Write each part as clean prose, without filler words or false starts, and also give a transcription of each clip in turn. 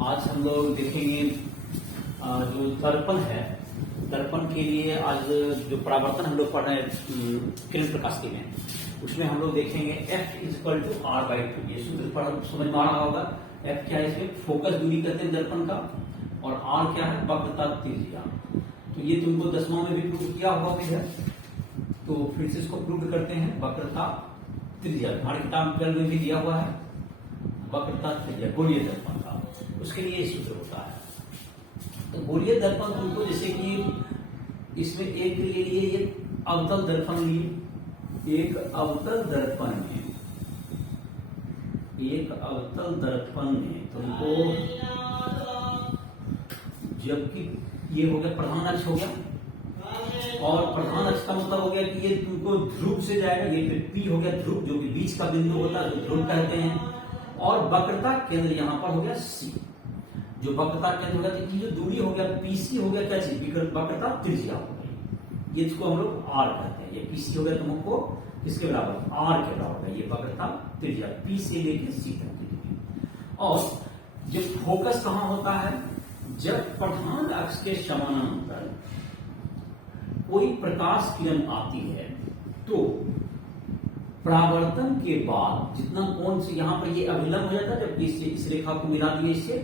आज हम लोग देखेंगे जो दर्पण है, दर्पण के लिए आज जो परावर्तन हम लोग पढ़ रहे हैं किरण प्रकाश के में, उसमें हम लोग देखेंगे F इक्वल टू R/2। ये सूत्र पढ़ समझ में आ रहा होगा। F क्या है, इसमें फोकस दूरी कहते हैं दर्पण का, और R क्या है, वक्रता त्रिज्या। तो ये तुमको 10वां में भी प्रूव किया हुआ है, तो फिर से इसको प्रूव करते हैं। वक्रता त्रिज्या हमारी किताब में भी दिया हुआ है, वक्रता त्रिज्या गोलीय दर्पण का, उसके लिए सूत्र होता है। तो गोलीय दर्पण तुमको जैसे कि इसमें एक ले लिए ये अवतल दर्पण लिए, एक अवतल दर्पण में तुमको, जबकि ये हो गया प्रधान अक्ष हो गया, और प्रधान अक्ष का मतलब हो गया कि ये तुमको ध्रुव से जाएगा, ये फिर P हो गया ध्रुव, जो कि बीच का बिंदु होता है, जो ध्रुव कहते हैं। और वक्रता केंद्र यहां पर हो गया C, जो वक्रता केंद्र हो गया, तो ये जो दूरी हो गया PC हो गया क्या चीज, वक्रता त्रिज्या हो गई। ये इसको हम लोग R कहते हैं। ये PC हो गया तुमको किसके बराबर, R के बराबर है। ये वक्रता त्रिज्या P से लेकर C तक की। और जब फोकस कहां होता है, जब प्रधान अक्ष के समानांतर कोई प्रकाश किरण आती है, तो परावर्तन के बाद जितना कोण से यहां पर ये अभिलंब हो जाता है, जब इस रेखा को मिला दिए इससे,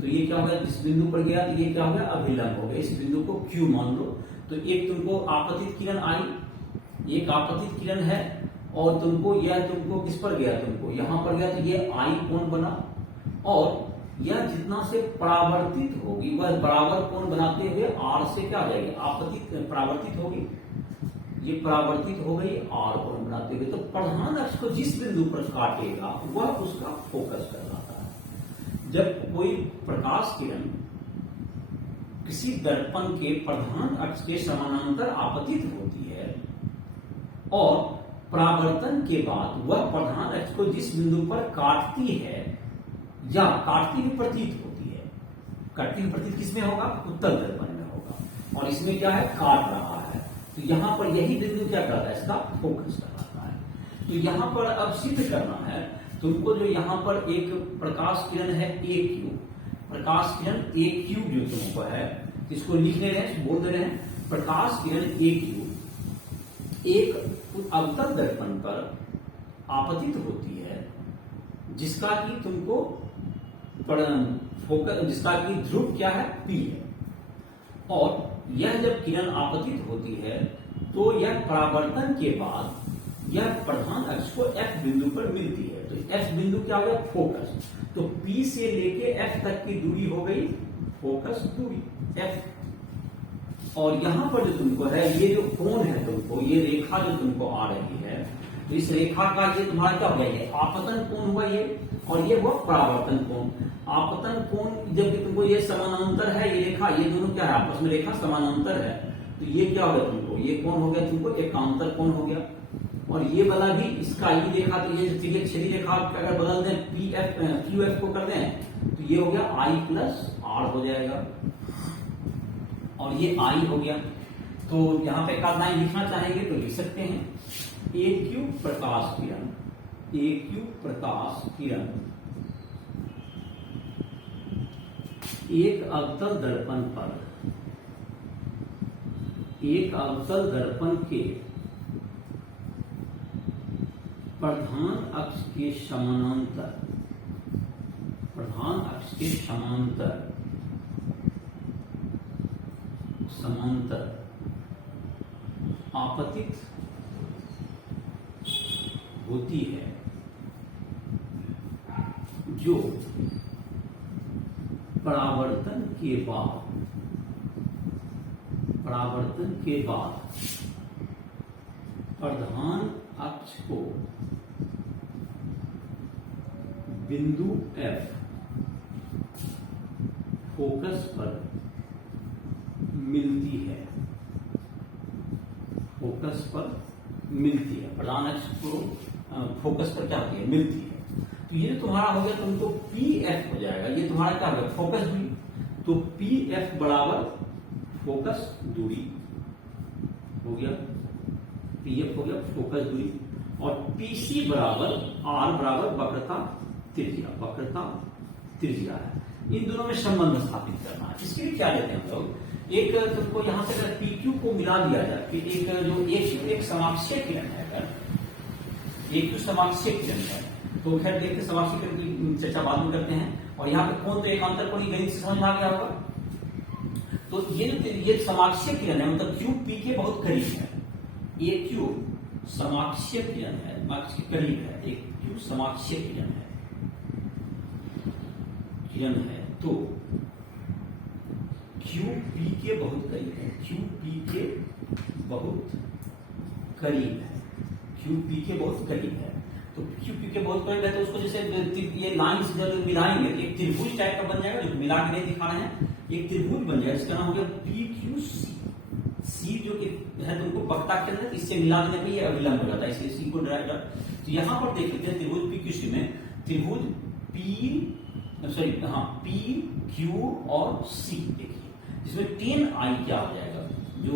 तो ये क्या हो गया, इस बिंदु पर गया तो ये क्या हो गया, अभिलंब हो गया। इस बिंदु को Q मान लो। तो एक तुमको आपतित किरण आई, एक आपतित किरण है, और तुमको यह तुमको किस पर गया, तुमको यहां पर गया, तो ये I कोण बना, और यह जितना से परावर्तित होगी वह बराबर कोण बनाते हुए R से क्या आ जाएगी, आपतित परावर्तित होगी, ये परावर्तित हो गई R कोण बनाते हुए। तो प्रधान अक्ष को जिस बिंदु पर काटेगा वह उसका फोकस कहलाता है। जब कोई प्रकाश किरण किसी दर्पण के प्रधान अक्ष के समानांतर आपतित होती है, और परावर्तन के बाद वह प्रधान अक्ष को जिस बिंदु पर काटती है या काटती हुई प्रतीत होती है, काटती हुई प्रतीत किसमें होगा, उत्तल दर्पण में होगा, और इसमें क्या है, काट रहा है, तो यहां पर यही बिंदु क्या करता है, इसका फोकस कहलाता है। तो यहां पर अब सिद्ध करना है तुमको, जो यहां पर एक प्रकाश किरण है AQ, प्रकाश किरण AQ जो तुमको है, इसको लिख ले रहे हैं, बोल दे रहे हैं, प्रकाश किरण AQ एक अवतल दर्पण पर आपतित होती है, जिसका कि तुमको फोकस, जिसका कि ध्रुव क्या है, P है, और यह जब किरण आपतित होती है तो यह परावर्तन के बाद यह प्रधान अक्ष को F बिंदु पर मिलती है। तो F बिंदु क्या हो गया, फोकस। तो P से लेके F तक की दूरी हो गई फोकस दूरी F। और यहां पर जो तुमको है, ये जो कोण है तुमको, ये रेखा जो तुमको आ रही है, तो इस रेखा का ये तुम्हारा क्या हो गया, ये आपतन कोण हुआ ये, और ये हुआ परावर्तन कोण। आपतन कोण जब तुमको ये समानांतर है, ये रेखा, ये दोनों क्या है, आपस में रेखा समानांतर है, तो ये क्या हो गया तुमको, ये कोण हो गया तुमको एकांतर कोण हो गया। और ये वाला भी इसका ये रेखा, तो ये छठी रेखा अगर बदल दें PF QF को कर दें, तो ये हो गया I प्लस R हो जाएगा, और ये I हो गया। तो यहां पे एक लाइन लिखना चाहेंगे तो लिख सकते हैं, AQ प्रकाश किरण, AQ प्रकाश किरण एक अवतल दर्पण पर, एक अवतल दर्पण के प्रधान अक्ष के समानांतर, प्रधान अक्ष के समांतर आपतित होती है, जो परावर्तन के बाद प्रधान अक्ष को बिंदु F फोकस पर मिलती है, फोकस पर मिलती है, प्रधान अक्ष को फोकस पर क्या होती है, मिलती है। तो ये तुम्हारा हो गया, तुमको PF हो जाएगा, ये तुम्हारा क्या हो गया, फोकस दूरी। तो PF बराबर फोकस दूरी हो गया, PF हो गया फोकस दूरी, और PC बराबर R बराबर वक्रता त्रिज्या, वक्रता त्रिज्या है। इन दोनों में संबंध स्थापित करना है। इसके लिए क्या लेते हैं हम लोग, एक तुमको यहां से अगर PQ को मिला दिया जाए कि एक जो एक समाक्षीय किरण है, अगर एक जो समाक्षीय किरण है, तो खैर देखते समाक्षीय किरण की चर्चा बाद में करते हैं। और यहाँ पे कौन तो एक अंतर कोण गणित से समझ में आ गया होगा। तो ये समाक्षीय किरण है, मतलब Q P के बहुत करीब है। ये Q समाक्षीय किरण है, करीब है, एक Q समाक्षीय किरण है, तो Q P के बहुत करीब है, Q P के बहुत करीब है, Q P के बहुत करीब है। तो Q P के बहुत करीब है, तो उसको जैसे ये लाइन से जब मिलाएंगे एक त्रिभुज टाइप का बन जाएगा, जो मिला के नहीं दिखा रहे हैं, एक त्रिभुज बन जाएगा, इसका नाम हो गया PQC। सी जो है तुमको वक्ता के अंदर, इससे मिला देने पे ये अविलंब हो जाता है, इसलिए सी को ड्राइव। तो यहां पर देख लेते हैं त्रिभुज PQC में, त्रिभुज P Q और C देखिए, इसमें 10I क्या हो जाएगा, जो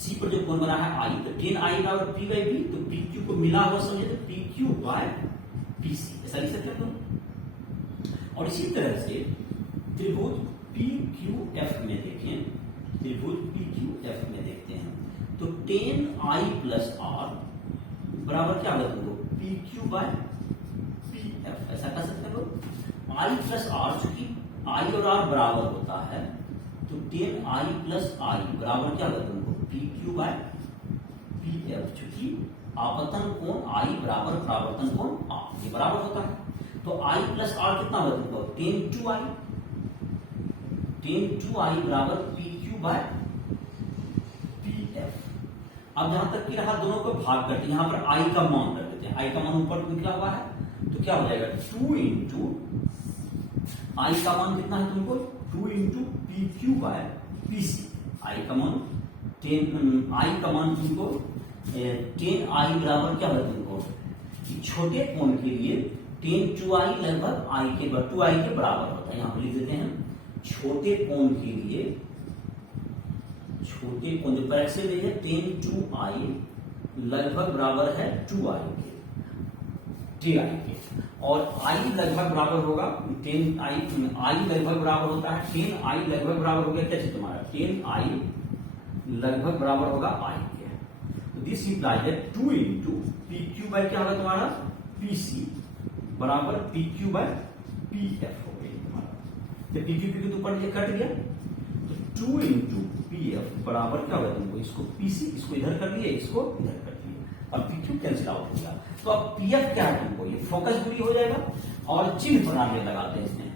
C पर जो कोण बना है I, तो 10I बराबर P बाई B, तो PQ को मिला हुआ समझे तो PQ बाय PC, ऐसा लिख सकते हैं हम। और इसी तरह से त्रिभुज PQF में देखें, त्रिभुज PQF में देखते हैं, तो 10I प्लस R बराबर क्या होगा तुमको, PQ बाय PF, ऐसा कर सकते हैं लोग। I प्लस R, चूंकि I और R बराबर होता है, तो 10I प्लस I बराबर क्या होगा तुमको, PQ बाय PF, चूंकि आपतन कोण I बराबर परावर्तन कोण R, ये बराबर होता है। तो I प्लस R कितना होगा तुमको, 10 2I बराबर PQ बाय PF। अब जहां तक की रहा, दोनों को भाग करते हैं, यहां पर I का मान रख देते हैं, I का मान ऊपर निकला हुआ है, तो क्या हो जाएगा 2 इंटू I का मान कितना है तुमको, 2 into PQ by PC। I का मान 10, I का मान तुमको 10I बराबर क्या होगा तुमको, छोटे कोण के लिए 10 2I लगभग I के 2I के बराबर होता है। यहां पर लिख देते हैं, छोटे कोण के लिए, छोटे कोण जो पैक्से में है 10 2I लगभग बराबर है 2I के, 10I के, और I लगभग बराबर होगा 10I, I लगभग बराबर होता है 10I लगभग बराबर हो गया क्या चीज तुम्हारा, 10I लगभग बराबर होगा I के। तो दिस इंप्लाइज है 2 इंटू PQ बाय क्या होगा तुम्हारा, PC बराबर PQ बाय PF हो गया तुम्हारा। तो PQ तो ऊपर ये कट गया, तो 2 इंटू PF बराबर क्या होगा तुमको, इसको PC, इसको इधर कर दिए, इसको इधर कर दिए, अब PQ कैंसिल आउट हो गया। तो अब PF क्या है तुमको, ये फोकस दूरी हो जाएगा। और चिन्ह प्रणाली लगाते हैं इसमें,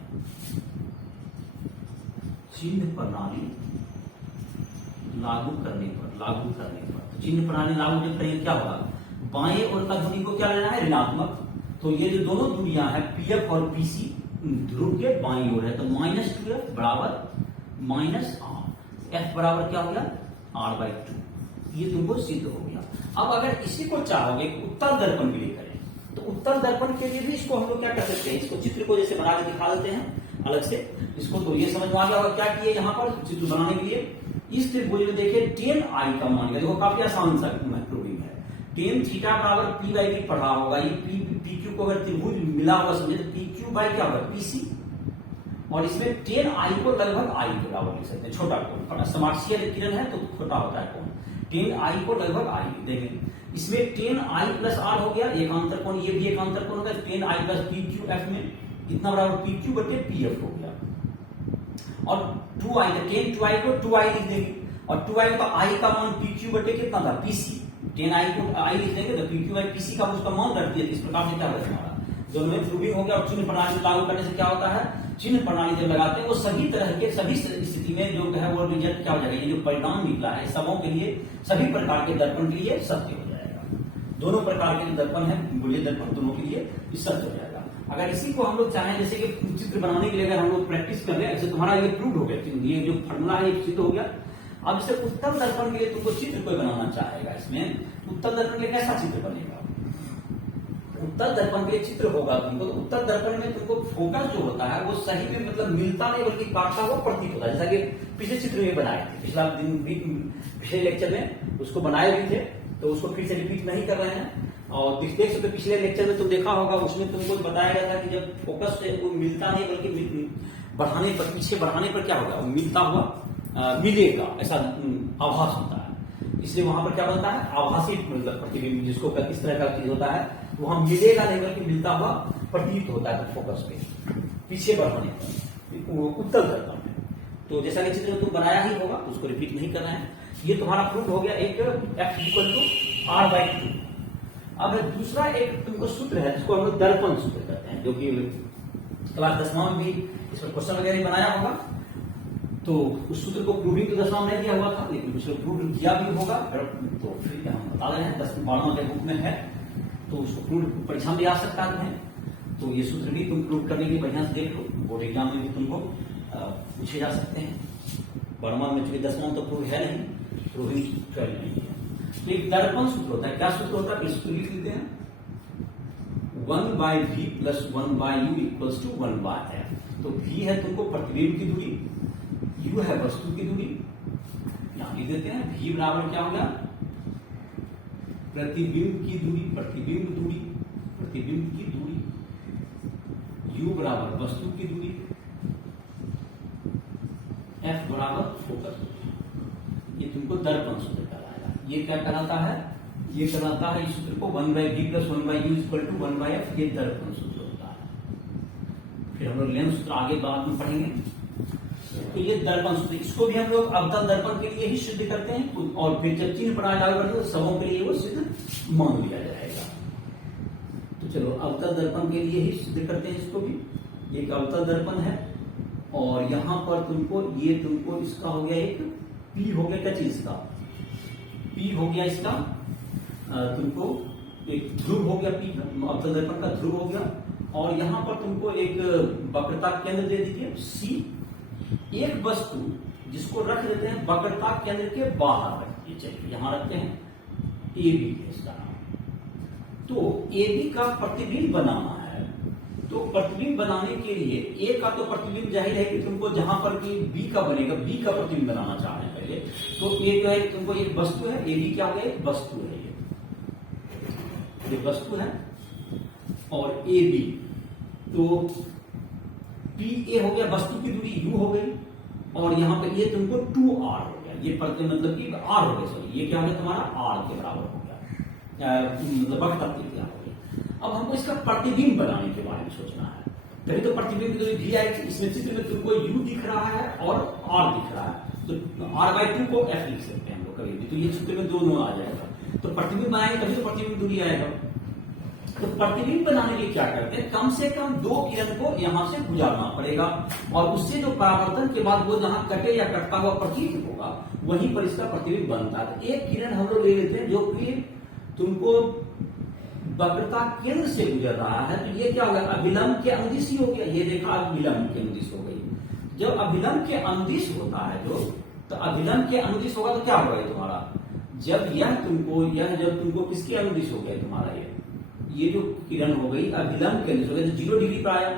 चिन्ह प्रणाली लागू करने पर, तो चिन्ह प्रणाली लागू जब करेंगे क्या होगा, बाएं ओर का दूरी को क्या लेना है, ऋणात्मक। तो ये जो दोनों दूरियां हैं PF और PC ध्रुव के बाईं ओर है, तो -2F बराबर -R, F बराबर क्या हो गया, R/2, ये तुमको सिद्ध हो गया। अब अगर इसी को चाहोगे उत्तल दर्पण के लिए करें, तो उत्तल दर्पण के लिए भी इसको हम लोग क्या कर सकते हैं, इसको चित्र को जैसे बना के दिखा देते हैं अलग से, इसको तो ये समझ में आ गया होगा क्या किए यहाँ पर चित्र बनाने के लिए। इस त्रिभुज में देखिए 10I का मान, देखो काफी आसान सा प्रूविंग है, 10 थीटा बराबर P बाई B पढ़ा होगा, ये PQ को अगर त्रिभुज मिला हुआ समझे तो PQ बाई क्या होगा, PC, और इसमें 10I को लगभग I के बराबर लिख सकते हैं, छोटा कोण, समाक्षीय किरण है तो छोटा होता है कोण, 10I को लगभग I देंगे। इसमें 10I प्लस R हो गया, एक अंतर कोण, ये भी एक अंतर कोण होगा, 10I प्लस PQF में कितना बराबर PQ बटे PF हो गया। और 2I, 10 2I को 2I लिख देंगे, और 2I का I का मान PQ बटे कितना था, PC, 10I को I लिख देंगे, तो PQ बाई PC का उसका मान रख दिया। इस प्रकार से क्या होगा हमारा, दोनों में प्रूविंग हो गया। और चिन्ह प्रणाली लागू करने से क्या होता है, चिन्ह प्रणाली जब लगाते हैं वो सभी तरह के, सभी स्थिति में जो है वो रिजल्ट क्या हो जाएगा, ये जो परिणाम निकला है सबों के लिए, सभी प्रकार के दर्पण के लिए सत्य हो जाएगा। दोनों प्रकार के दर्पण है, गोलीय दर्पण, दोनों के लिए सत्य हो जाएगा। अगर इसी को हम लोग चाहें, जैसे कि चित्र बनाने के लिए अगर हम लोग प्रैक्टिस कर रहे हैं, जैसे तुम्हारा ये प्रूव हो गया, ये जो फॉर्मूला है ये सिद्ध हो गया। अब इसे उत्तल दर्पण के लिए तुमको चित्र कोई बनाना चाहेगा, इसमें उत्तल दर्पण के लिए कैसा चित्र बनेगा, उत्तल दर्पण के लिए चित्र होगा तुमको, तो उत्तल दर्पण में तुमको फोकस जो होता है वो सही में मतलब मिलता नहीं बल्कि काटता हुआ प्रतीत होता है, जैसा कि पिछले चित्र में बनाए थे, पिछला दिन पिछले लेक्चर में उसको बनाए भी थे, तो उसको फिर से रिपीट नहीं कर रहे हैं। और देख सकते पिछले लेक्चर में तुम देखा होगा, उसमें तुमको बताया गया था कि जब फोकस से वो मिलता नहीं बल्कि बढ़ाने पर, पीछे बढ़ाने पर क्या होगा, वो मिलता हुआ मिलेगा, ऐसा आभास होता है। इसलिए वहां पर क्या बनता है, आभासी मतलब प्रतिबिंब, जिसको किस तरह का चीज होता है, वहां मिलेगा नहीं बल्कि मिलता हुआ प्रतीत होता है फोकस पे पीछे बढ़ाने पर उत्तल दर्पण में। तो जैसा कि चित्र तुम बनाया ही होगा, उसको रिपीट नहीं करना है। ये तुम्हारा प्रूफ हो गया एक F=R/2। अब दूसरा एक तुमको सूत्र है जिसको हम लोग दर्पण सूत्र कहते हैं, जो कि क्लास 10वां में भी इस पर क्वेश्चन वगैरह बनाया होगा। तो उस सूत्र को प्रूविंग तो 10वां में दिया हुआ था, लेकिन उसको प्रूव किया भी होगा, तो फिर हम बता रहे हैं 10-12वां के बुक में है, तो उसको प्रूव परीक्षा में आ सकता है। तो ये सूत्र भी तुम प्रूव करने के लिए बढ़िया से देख लो, बोर्ड एग्जाम में भी तुमको पूछे जा सकते हैं। 12वां में चूंकि 10वां तो प्रूव है नहीं, प्रूविंग 12 नहीं है। एक दर्पण सूत्र होता है, क्या सूत्र होता है, इसको लिख लेते हैं 1/v + 1/u = 1/f। तो v है तुमको प्रतिबिंब की दूरी, u है वस्तु की दूरी, यहां लिख देते हैं v बराबर क्या हो गया, प्रतिबिंब की दूरी, प्रतिबिंब दूरी, प्रतिबिंब की दूरी, u बराबर वस्तु की दूरी, f बराबर फोकस दूरी। ये तुमको दर्पण सूत्र कहलाएगा। ये क्या कहलाता है, ये कहलाता है इस सूत्र को 1/v + 1/u = 1/f। ये दर्पण सूत्र होता है। फिर हम लोग लेंस सूत्र आगे बाद में पढ़ेंगे। तो ये दर्पण सूत्र, इसको भी हम लोग अवतल दर्पण के लिए ही सिद्ध करते हैं, और फिर जब चिन्ह पढ़ाया जाएगा तो सबों के लिए वो सिद्ध मान लिया जाएगा। तो चलो अवतल दर्पण के लिए ही सिद्ध करते हैं इसको भी। एक अवतल दर्पण है, और यहां पर तुमको ये तुमको इसका हो गया एक P हो गया, क्या चीज का P हो गया, इसका तुमको एक ध्रुव हो गया, P का अवतल दर्पण का ध्रुव हो गया। और यहां पर तुमको एक वक्रता केंद्र दे दीजिए C। एक वस्तु जिसको रख देते हैं वक्रता केंद्र के बाहर रखिए, चलिए यहां रखते हैं AB है इसका नाम। तो AB का प्रतिबिंब बनाना है, तो प्रतिबिंब बनाने के लिए A का तो प्रतिबिंब जाहिर है कि तुमको जहां पर कि B का बनेगा, B का प्रतिबिंब बनाना चाह रहे हैं पहले, तो A जो है तुमको एक वस्तु है, AB क्या हो गया, एक वस्तु है, ये वस्तु है, और AB तो PA हो गया वस्तु की दूरी, U हो गई, और यहां पर ये तुमको 2R हो गया, ये मतलब कि R हो गया, सॉरी ये क्या हो गया तुम्हारा R के बराबर हो गया, मतलब वक्रता त्रिज्या हो गई। अब हमको इसका प्रतिबिंब बनाने के बारे में सोचना है। पहले तो प्रतिबिंब की दूरी V आई थी, इसमें चित्र में तुमको U दिख रहा है और R दिख रहा है, तो R/2 को F लिख सकते हैं हम लोग कभी भी, तो ये चित्र में दोनों आ जाएगा। तो प्रतिबिंब बनाएंगे तभी तो प्रतिबिंब दूरी आएगा। तो प्रतिबिंब बनाने के लिए क्या करते हैं, कम से कम 2 किरण को यहां से गुजारना पड़ेगा, और उससे जो परावर्तन के बाद वो जहां कटे या कटता हुआ प्रतीत होगा वहीं पर इसका प्रतिबिंब बनता है। तो एक किरण हम लोग ले लेते हैं जो कि तुमको वक्रता केंद्र से गुजर रहा है, तो ये क्या हो गया, अभिलंब के अनुदिश ही हो गया, ये देखा अभिलंब के अनुदिश हो गई। जब अभिलंब के अनुदिश होता है जो, तो अभिलंब के अनुदिश होगा तो क्या होगा तुम्हारा, जब जब तुमको किसके अनुदिश हो गया तुम्हारा, ये जो किरण हो गई अभिलंब के अनुदिश हो गया, तो 0 डिग्री पर आया,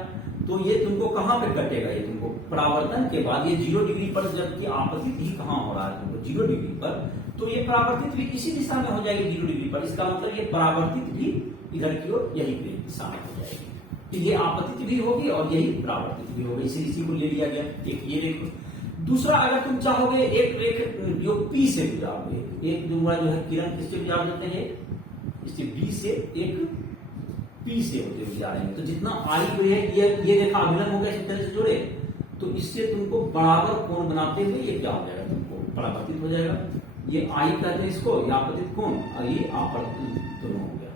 तो ये तुमको कहां पे कटेगा, ये तुमको परावर्तन के बाद ये 0 डिग्री पर, जबकि आपतित ही कहां हो रहा है तुमको 0 डिग्री पर, तो ये परावर्तित भी इसी दिशा में हो जाएगी 0 डिग्री पर। इसका मतलब ये परावर्तित भी इधर की ओर यही दिशा में हो जाएगी, तो ये आपतित भी होगी और यही परावर्तित भी होगी, इसी को ले लिया गया। एक ये देखो। दूसरा, अगर तुम चाहोगे एक जो P से गुजारोगे, एक जो है किरण किससे गुजार देते हैं, इससे B से एक P से होते हुए जा रहे हैं, तो जितना आई हुई है ये देखा अभिलंब हो गया, इस तरह से जोड़े, तो इससे तुमको बराबर कोण बनाते हुए ये क्या हो जाएगा, तुमको परावर्तित हो जाएगा। ये आई कहते हैं इसको, ये आपतित कोण, और ये आपतित दोनों हो गया।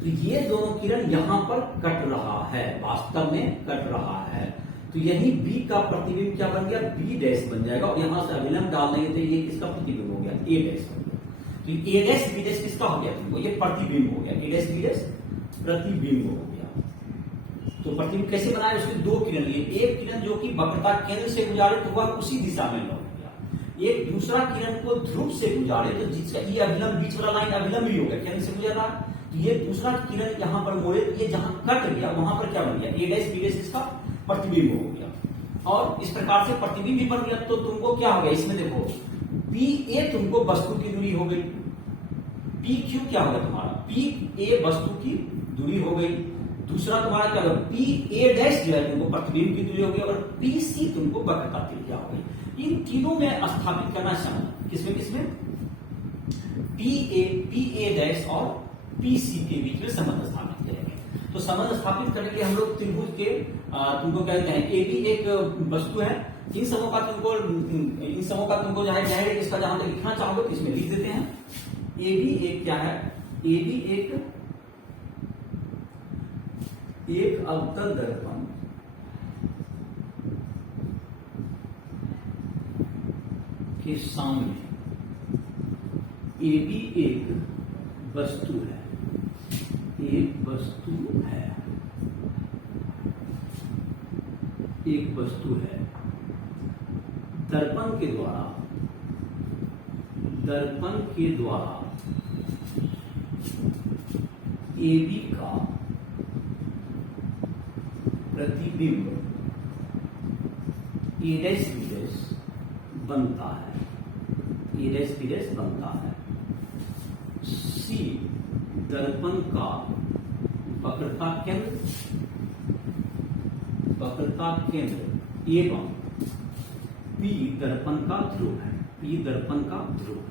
तो ये दोनों किरण यहां पर कट रहा है, वास्तव में कट रहा है, तो यही B का प्रतिबिंब क्या बन गया, B' बन जाएगा, और यहां से अभिलंब डाल देंगे तो ये किसका प्रतिबिंब हो गया, A' हो गया। तो A' B' किसका हो गया तुमको, ये प्रतिबिंब हो गया, A' B' प्रतिबिंब हो गया। तो प्रतिबिंब कैसे बनाए, उसके 2 किरण लिए, एक किरण जो कि वक्रता केंद्र से गुजारे तो वह उसी दिशा में लौट गया, एक दूसरा किरण को ध्रुव से गुजारे तो जिसका ये अभिलंब, बीच वाला लाइन अभिलंब ही हो गया, केंद्र से गुजर रहा, तो ये दूसरा किरण यहाँ पर मोड़े, ये जहां कट गया वहां पर क्या बन गया, A' B' इसका प्रतिबिंब हो गया, और इस प्रकार से प्रतिबिंब भी बन गया। तो तुमको क्या हो गया, इसमें देखो PA तुमको वस्तु की दूरी हो गई, पी क्यू क्या होगा तुम्हारा, पी ए वस्तु की दूरी हो गई, दूसरा तुम्हारा क्या होगा पी ए डैश जो है तुमको प्रतिबिंब की दूरी हो गई, और पी सी तुमको वक्रता त्रिज्या हो गई। इन तीनों में स्थापित करना संबंध, किसमें किसमें, पी ए डैश और पी सी के बीच में संबंध स्थापित करेंगे। तो संबंध स्थापित करने के लिए हम लोग त्रिभुज के तुमको कहते हैं ए बी एक वस्तु है, इन समूह का तुमको जो है डायरेक्ट इसका जहां तक लिखना चाहोगे तो इसमें लिख देते हैं। ए बी एक क्या है, ए बी एक अवतल दर्पण के सामने ए बी एक वस्तु है, एक वस्तु है, एक वस्तु है, दर्पण के द्वारा ए बी का प्रतिबिंब ए डैश बी डैश बनता है, ए डैश बी डैश बनता है। सी दर्पण का वक्रता केंद्र एवं पी दर्पण का ध्रुव है, पी दर्पण का ध्रुव है।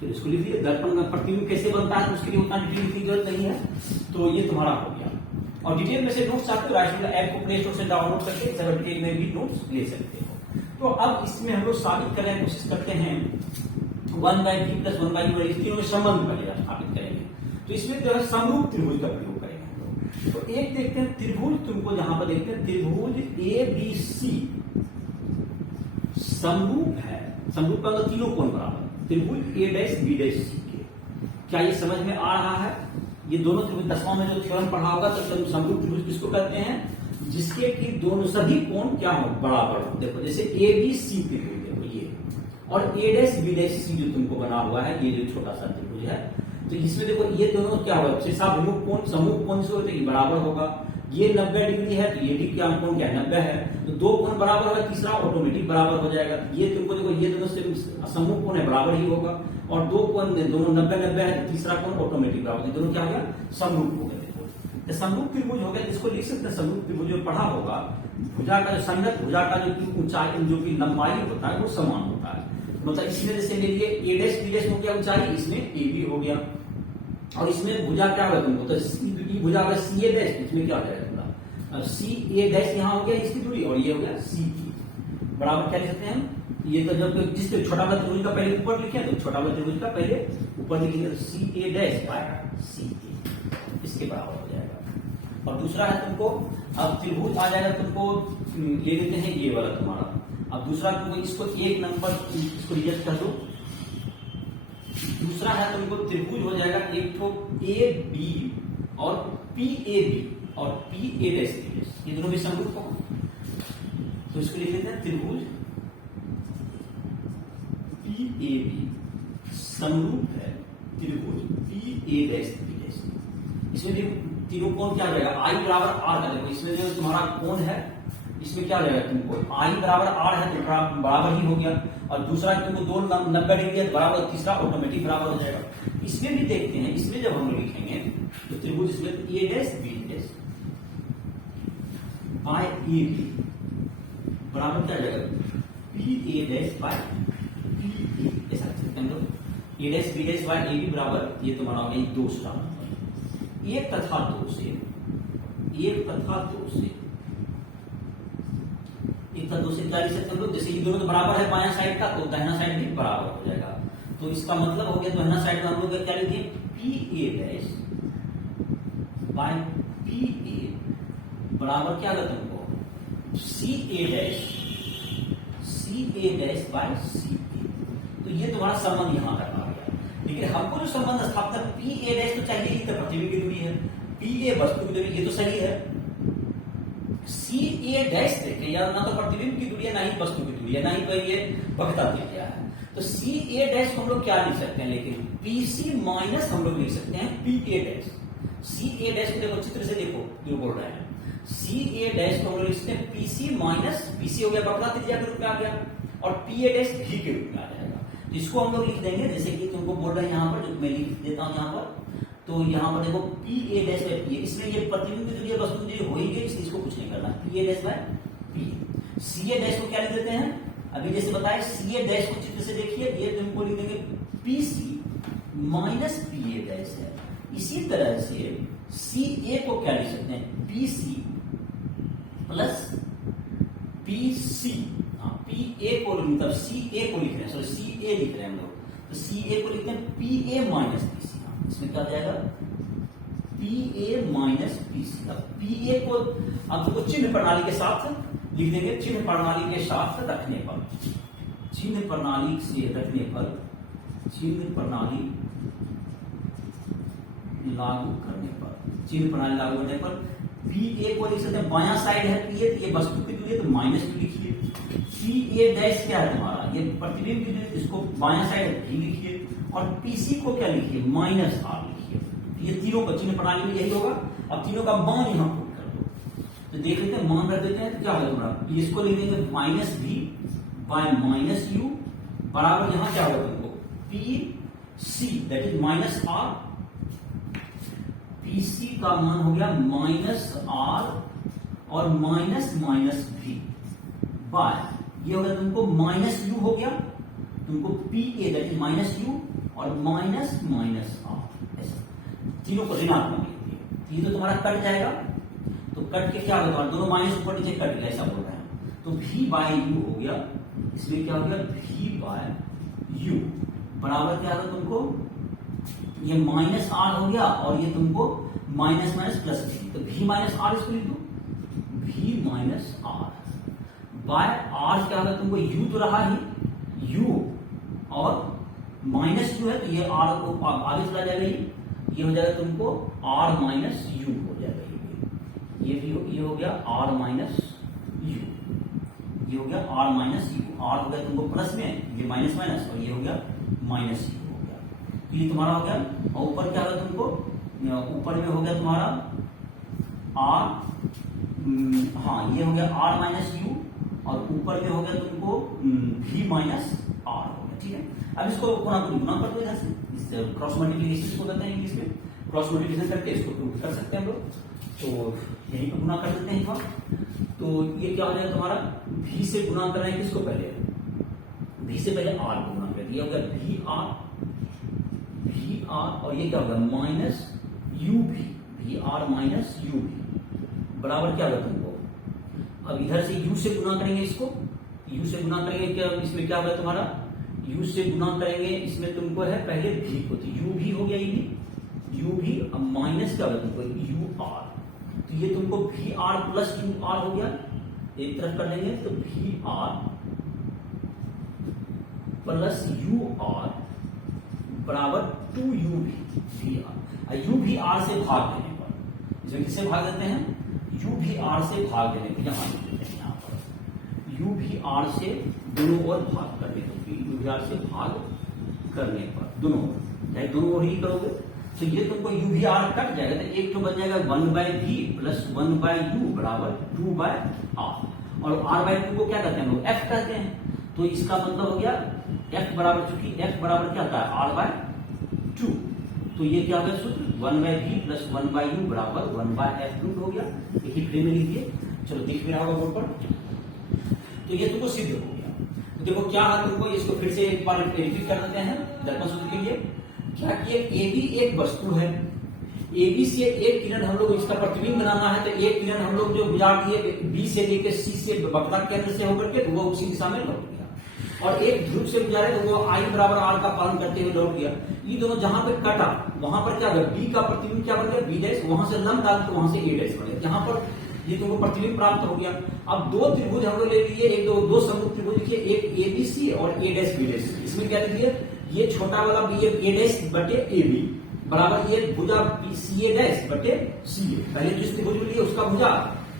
तो इसको लिख दिए, दर्पण का प्रतिबिंब कैसे बनता है तो उसके लिए उतना डिटेल की जरूरत नहीं है, तो ये तुम्हारा हो गया। और डिटेल में से नोट्स चाहते हो राइट ऐप को प्ले स्टोर से डाउनलोड करके सब डिटेल में भी नोट्स ले सकते हो। तो अब इसमें हम लोग साबित करने की कोशिश करते हैं 1/b + 1/u इस तीनों में संबंध बनेगा स्थापित करेंगे। तो इसमें जो है समरूप त्रिभुज का प्रयोग करेंगे। तो एक देखते हैं त्रिभुज, तुमको जहां पर देखते हैं त्रिभुज ए बी सी समरूप है, समरूप का मतलब तीनों कोण बराबर, त्रिभुज ए डैश बी डैश सी के। क्या ये समझ में आ रहा है? ये दोनों त्रिभुज 10वां में जो थ्योरम पढ़ा होगा तो समरूप त्रिभुज किसको कहते हैं, जिसके कि दोनों सभी कोण क्या हो बराबर हो। देखो जैसे ए बी सी त्रिभुज देखो ये, और ए डैश बी डैश सी जो तुमको बना हुआ है, ये जो छोटा सा त्रिभुज है, तो इसमें देखो ये दोनों क्या होगा, शीर्षाभिमुख कोण समूह कोण से बराबर होगा। ये 90 डिग्री है तो ये डी क्या कोण क्या 90 है, तो दो कोण बराबर होगा, तीसरा ऑटोमेटिक बराबर हो जाएगा। ये तुमको देखो ये दोनों से समूह कोण है बराबर ही होगा, और दो कोण दोनों 90-90 है तो तीसरा कोण ऑटोमेटिक बराबर, दोनों क्या हो गया समरूप हो गए। देखो समरूप त्रिभुज हो गया, इसको लिख सकते हैं समरूप त्रिभुज जो पढ़ा होगा, भुजा का जो संगत भुजा का जो ऊंचाई जो की लंबाई होता है वो समान होता है। मतलब इसमें जैसे ले लिए ए डैश बी डैश हो गया ऊंचाई, इसमें ए बी हो गया, और इसमें भुजा क्या होगा तुमको, तो सी भुजा होगा सी ए डैश, इसमें क्या हो जाएगा तुम्हारा सी ए डैश यहाँ हो गया इसकी दूरी, और ये हो गया सी की बराबर क्या लिख सकते हैं, ये तो जब जिस छोटा वाला त्रिभुज का पहले ऊपर लिखे तो छोटा वाला त्रिभुज का पहले ऊपर लिखेंगे तो सी ए डैश बाय सी ए इसके बराबर हो जाएगा। और दूसरा है तुमको, अब त्रिभुज आ जाएगा तुमको ले लेते हैं ये वाला तुम्हारा। अब दूसरा तुमको इसको एक नंबर इसको रिजेक्ट कर दो। दूसरा है तुमको त्रिभुज हो जाएगा एक तो ए बी और पी ए बी और P A dash B dash, ये दोनों भी समरूप हो, तो इसको लिख लेते हैं त्रिभुज पी ए बी समरूप है त्रिभुज P A dash B dash. इसमें भी तीनों कोण क्या रहेगा, आई बराबर आर का, देखो इसमें जो तुम्हारा कोण है इसमें क्या रहेगा तुमको आई बराबर आर है तो बराबर ही हो गया, और दूसरा तुमको दो 90 डिग्री है बराबर, तीसरा ऑटोमेटिक बराबर हो जाएगा। इसमें भी देखते हैं, इसमें जब हम लिखेंगे तो त्रिभुज इसमें A dash B dash by A B बराबर क्या जाएगा P A dash by P A, ऐसा लिख सकते हैं लोग। A dash B dash by A B बराबर ये तुम्हारा हो गया दो स्टार, एक तथा दो से क्या लिख सकते हैं लोग, जैसे ये दोनों तो बराबर है बायां साइड का, तो दाहिना साइड भी बराबर हो जाएगा। तो इसका मतलब हो गया दाहिना साइड में हम लोग क्या लिखेंगे P A dash by P ए बराबर क्या होगा तुमको सी ए डैश बाय सी ए। तो ये तुम्हारा संबंध यहां तक आ गया। लेकिन हमको जो संबंध स्थापित पी ए डैश तो चाहिए, तो प्रतिबिंब की दूरी है, पी ए वस्तु की दूरी, ये तो सही है। सी ए डैश देखे या ना तो प्रतिबिंब की दूरी है, ना ही वस्तु की दूरी है, ना ही तो ये वक्रता त्रिज्या है। तो सी ए डैश को हम लोग क्या लिख सकते हैं, लेकिन पी सी माइनस हम लोग लिख सकते हैं P A dash. C A dash को देखो चित्र से देखो जो बोल रहे हैं, सी ए डैश को हम लोग लिख सकते हैं P C minus, P C हो गया वक्रता त्रिज्या के रूप में आ गया, और पी ए डैश भी के रूप में आ जाएगा। तो इसको हम लोग लिख देंगे, जैसे कि तुमको बोल रहे हैं यहाँ पर, जो मैं लिख देता हूँ यहाँ पर। तो यहाँ पर देखो P A dash by P ए, इसमें ये प्रतिबिंब की जो वस्तु जो हो ही गई, इसलिए इसको कुछ नहीं करना। P A dash by P A, C A dash को क्या लिख देते हैं, अभी जैसे बताए सी ए डैश को चित्र से देखिए, ये तुमको लिख देंगे P C minus P A dash है। इसी तरह से सी ए को क्या लिख सकते हैं, P C plus P C, P A को मतलब सी ए को लिख रहे हैं, सॉरी सी ए लिख रहे हैं हम लोग, तो सी ए को लिखते हैं P A minus P C. इसमें क्या जाएगा, P A minus P C. अब पी ए को अब तुमको चिन्ह प्रणाली के साथ लिख देंगे, चिन्ह प्रणाली के साथ रखने पर, चिन्ह प्रणाली से रखने पर, चिन्ह प्रणाली लागू करने पर, चिन्ह प्रणाली लागू करने पर पी ए को लिख सकते हैं, बायां साइड है पी ए, ये वस्तु की दूरी है तो माइनस पी लिखिए। पी ए डैश क्या है तुम्हारा, ये प्रतिबिंब की दूरी, इसको बायां साइड भी लिखिए, और पीसी को क्या लिखिए, माइनस आर लिखिए। ये तीनों का चिन्ह प्रणाली में यही होगा। अब तीनों का मान यहां पुट कर दो, तो देख लेते हैं, मान रख देते हैं, तो क्या होगा तुम्हारा, इसको लिख देंगे minus B by minus U बराबर, यहां क्या होगा तुमको, P C that is minus R, PC का मान हो गया माइनस आर और माइनस माइनस भी बाय, ये हो गया तुमको माइनस यू हो गया, तुमको P A that is minus U और माइनस माइनस आर, ऐसा तीनों को ऋणात्मक लिख दिए। ये तो तुम्हारा कट जाएगा, तो कट के क्या होगा, दोनों माइनस ऊपर नीचे कट गया, ऐसा बोल रहे हैं। तो v बाय यू हो गया, इसमें क्या हो गया, v बाय यू बराबर क्या होगा तुमको, ये माइनस आर हो गया और ये तुमको माइनस माइनस प्लस भी, तो v माइनस आर इसको लिख दो, v minus R by R क्या होगा तुमको, u तो रहा ही, u और माइनस यू है, तो ये आर को आगे चला जाएगा, ये हो जाएगा तुमको आर माइनस यू हो जाएगा, ये भी ये हो गया आर माइनस यू, ये हो गया आर माइनस यू, आर हो गया तुमको प्लस में, ये माइनस माइनस, और ये हो गया माइनस यू हो गया, तो ये तुम्हारा हो गया। और ऊपर क्या होगा तुमको, ऊपर में हो गया तुम्हारा आर, हाँ ये हो गया आर माइनस यू, और ऊपर में हो गया तुमको v माइनस आर हो गया, ठीक है। अब इसको गुणा कर दो इधर से, इससे क्रॉस मल्टीप्लिकेशन को कहते हैं इंग्लिश में, क्रॉस मल्टीप्लिकेशन करके इसको प्रूव कर सकते हैं हम लोग, तो यहीं पर गुणा कर देते हैं एक। तो ये क्या हो जाएगा तुम्हारा, v से गुणा कर रहे हैं किसको, पहले v से पहले r को गुणा कर दिया, हो गया वी आर और ये क्या होगा minus U V R minus U V बराबर क्या होगा तुमको, अब इधर से u से गुणा करेंगे, इसको u से गुणा करेंगे, क्या इसमें क्या होगा तुम्हारा, u से गुणा करेंगे, इसमें तुमको है पहले v को, तो u भी हो गया, ये भी u भी, अब माइनस क्या होगा तुमको u आर, तो ये तुमको V R plus U R हो गया, एक तरफ कर लेंगे, तो V R plus U R बराबर 2u वी आर, u भी आर से भाग देने पर, इसमें किससे भाग देते हैं, u भी आर से भाग देने पर, यहां लिख देते हैं, यहाँ पर u भी आर से दोनों ओर भाग करने, तो u भी आर से भाग करने पर दोनों ओर, चाहे दोनों ओर ही करोगे, तो ये तुमको u भी आर कट जाएगा, तो एक तो बन जाएगा 1/v प्लस 1/u बराबर 2/r, और r/2 को क्या कहते हैं हम लोग, f कहते हैं, तो इसका मतलब हो गया f बराबर, चूंकि f बराबर क्या होता है r/2, तो ये क्या हो गया सूत्र 1/v प्लस 1/u बराबर 1/f हो गया, एक ही फ्रेम में लिखिए, चलो दिख भी रहा होगा बोर्ड पर, तो ये तुमको सिद्ध हो गया। तो देखो क्या है, तुमको इसको फिर से एक बार रिपीट कर देते हैं दर्पण सूत्र के लिए, क्या कि AB एक वस्तु है, AB से एक किरण हम लोग इसका प्रतिबिंब बनाना है, तो एक किरण हम लोग जो गुजार दिए B से लेकर C से वक्रता केंद्र से होकर के, तो वो उसी दिशा में लौट गया, और एक ध्रुव से गुजारे तो वो I बराबर R का पालन करते हुए लौट गया। ये दोनों जहां पे कटा वहां पर क्या होगा, B का प्रतिबिंब क्या बन गया, B डैश, वहां से लंब डाल तो वहां से A डैश बन गया, यहाँ पर ये तुमको प्रतिबिंब प्राप्त हो गया। अब दो त्रिभुज हम लोग ले लिए, एक दो समरूप त्रिभुज लिखिए, एक ABC और A डैश B डैश, इसमें क्या लिखिए, ये छोटा वाला बी ए डैश बटे ए बी बराबर ये भुजा सी ए डैश बटे सी ए, पहले जिस त्रिभुज में लिए उसका भुजा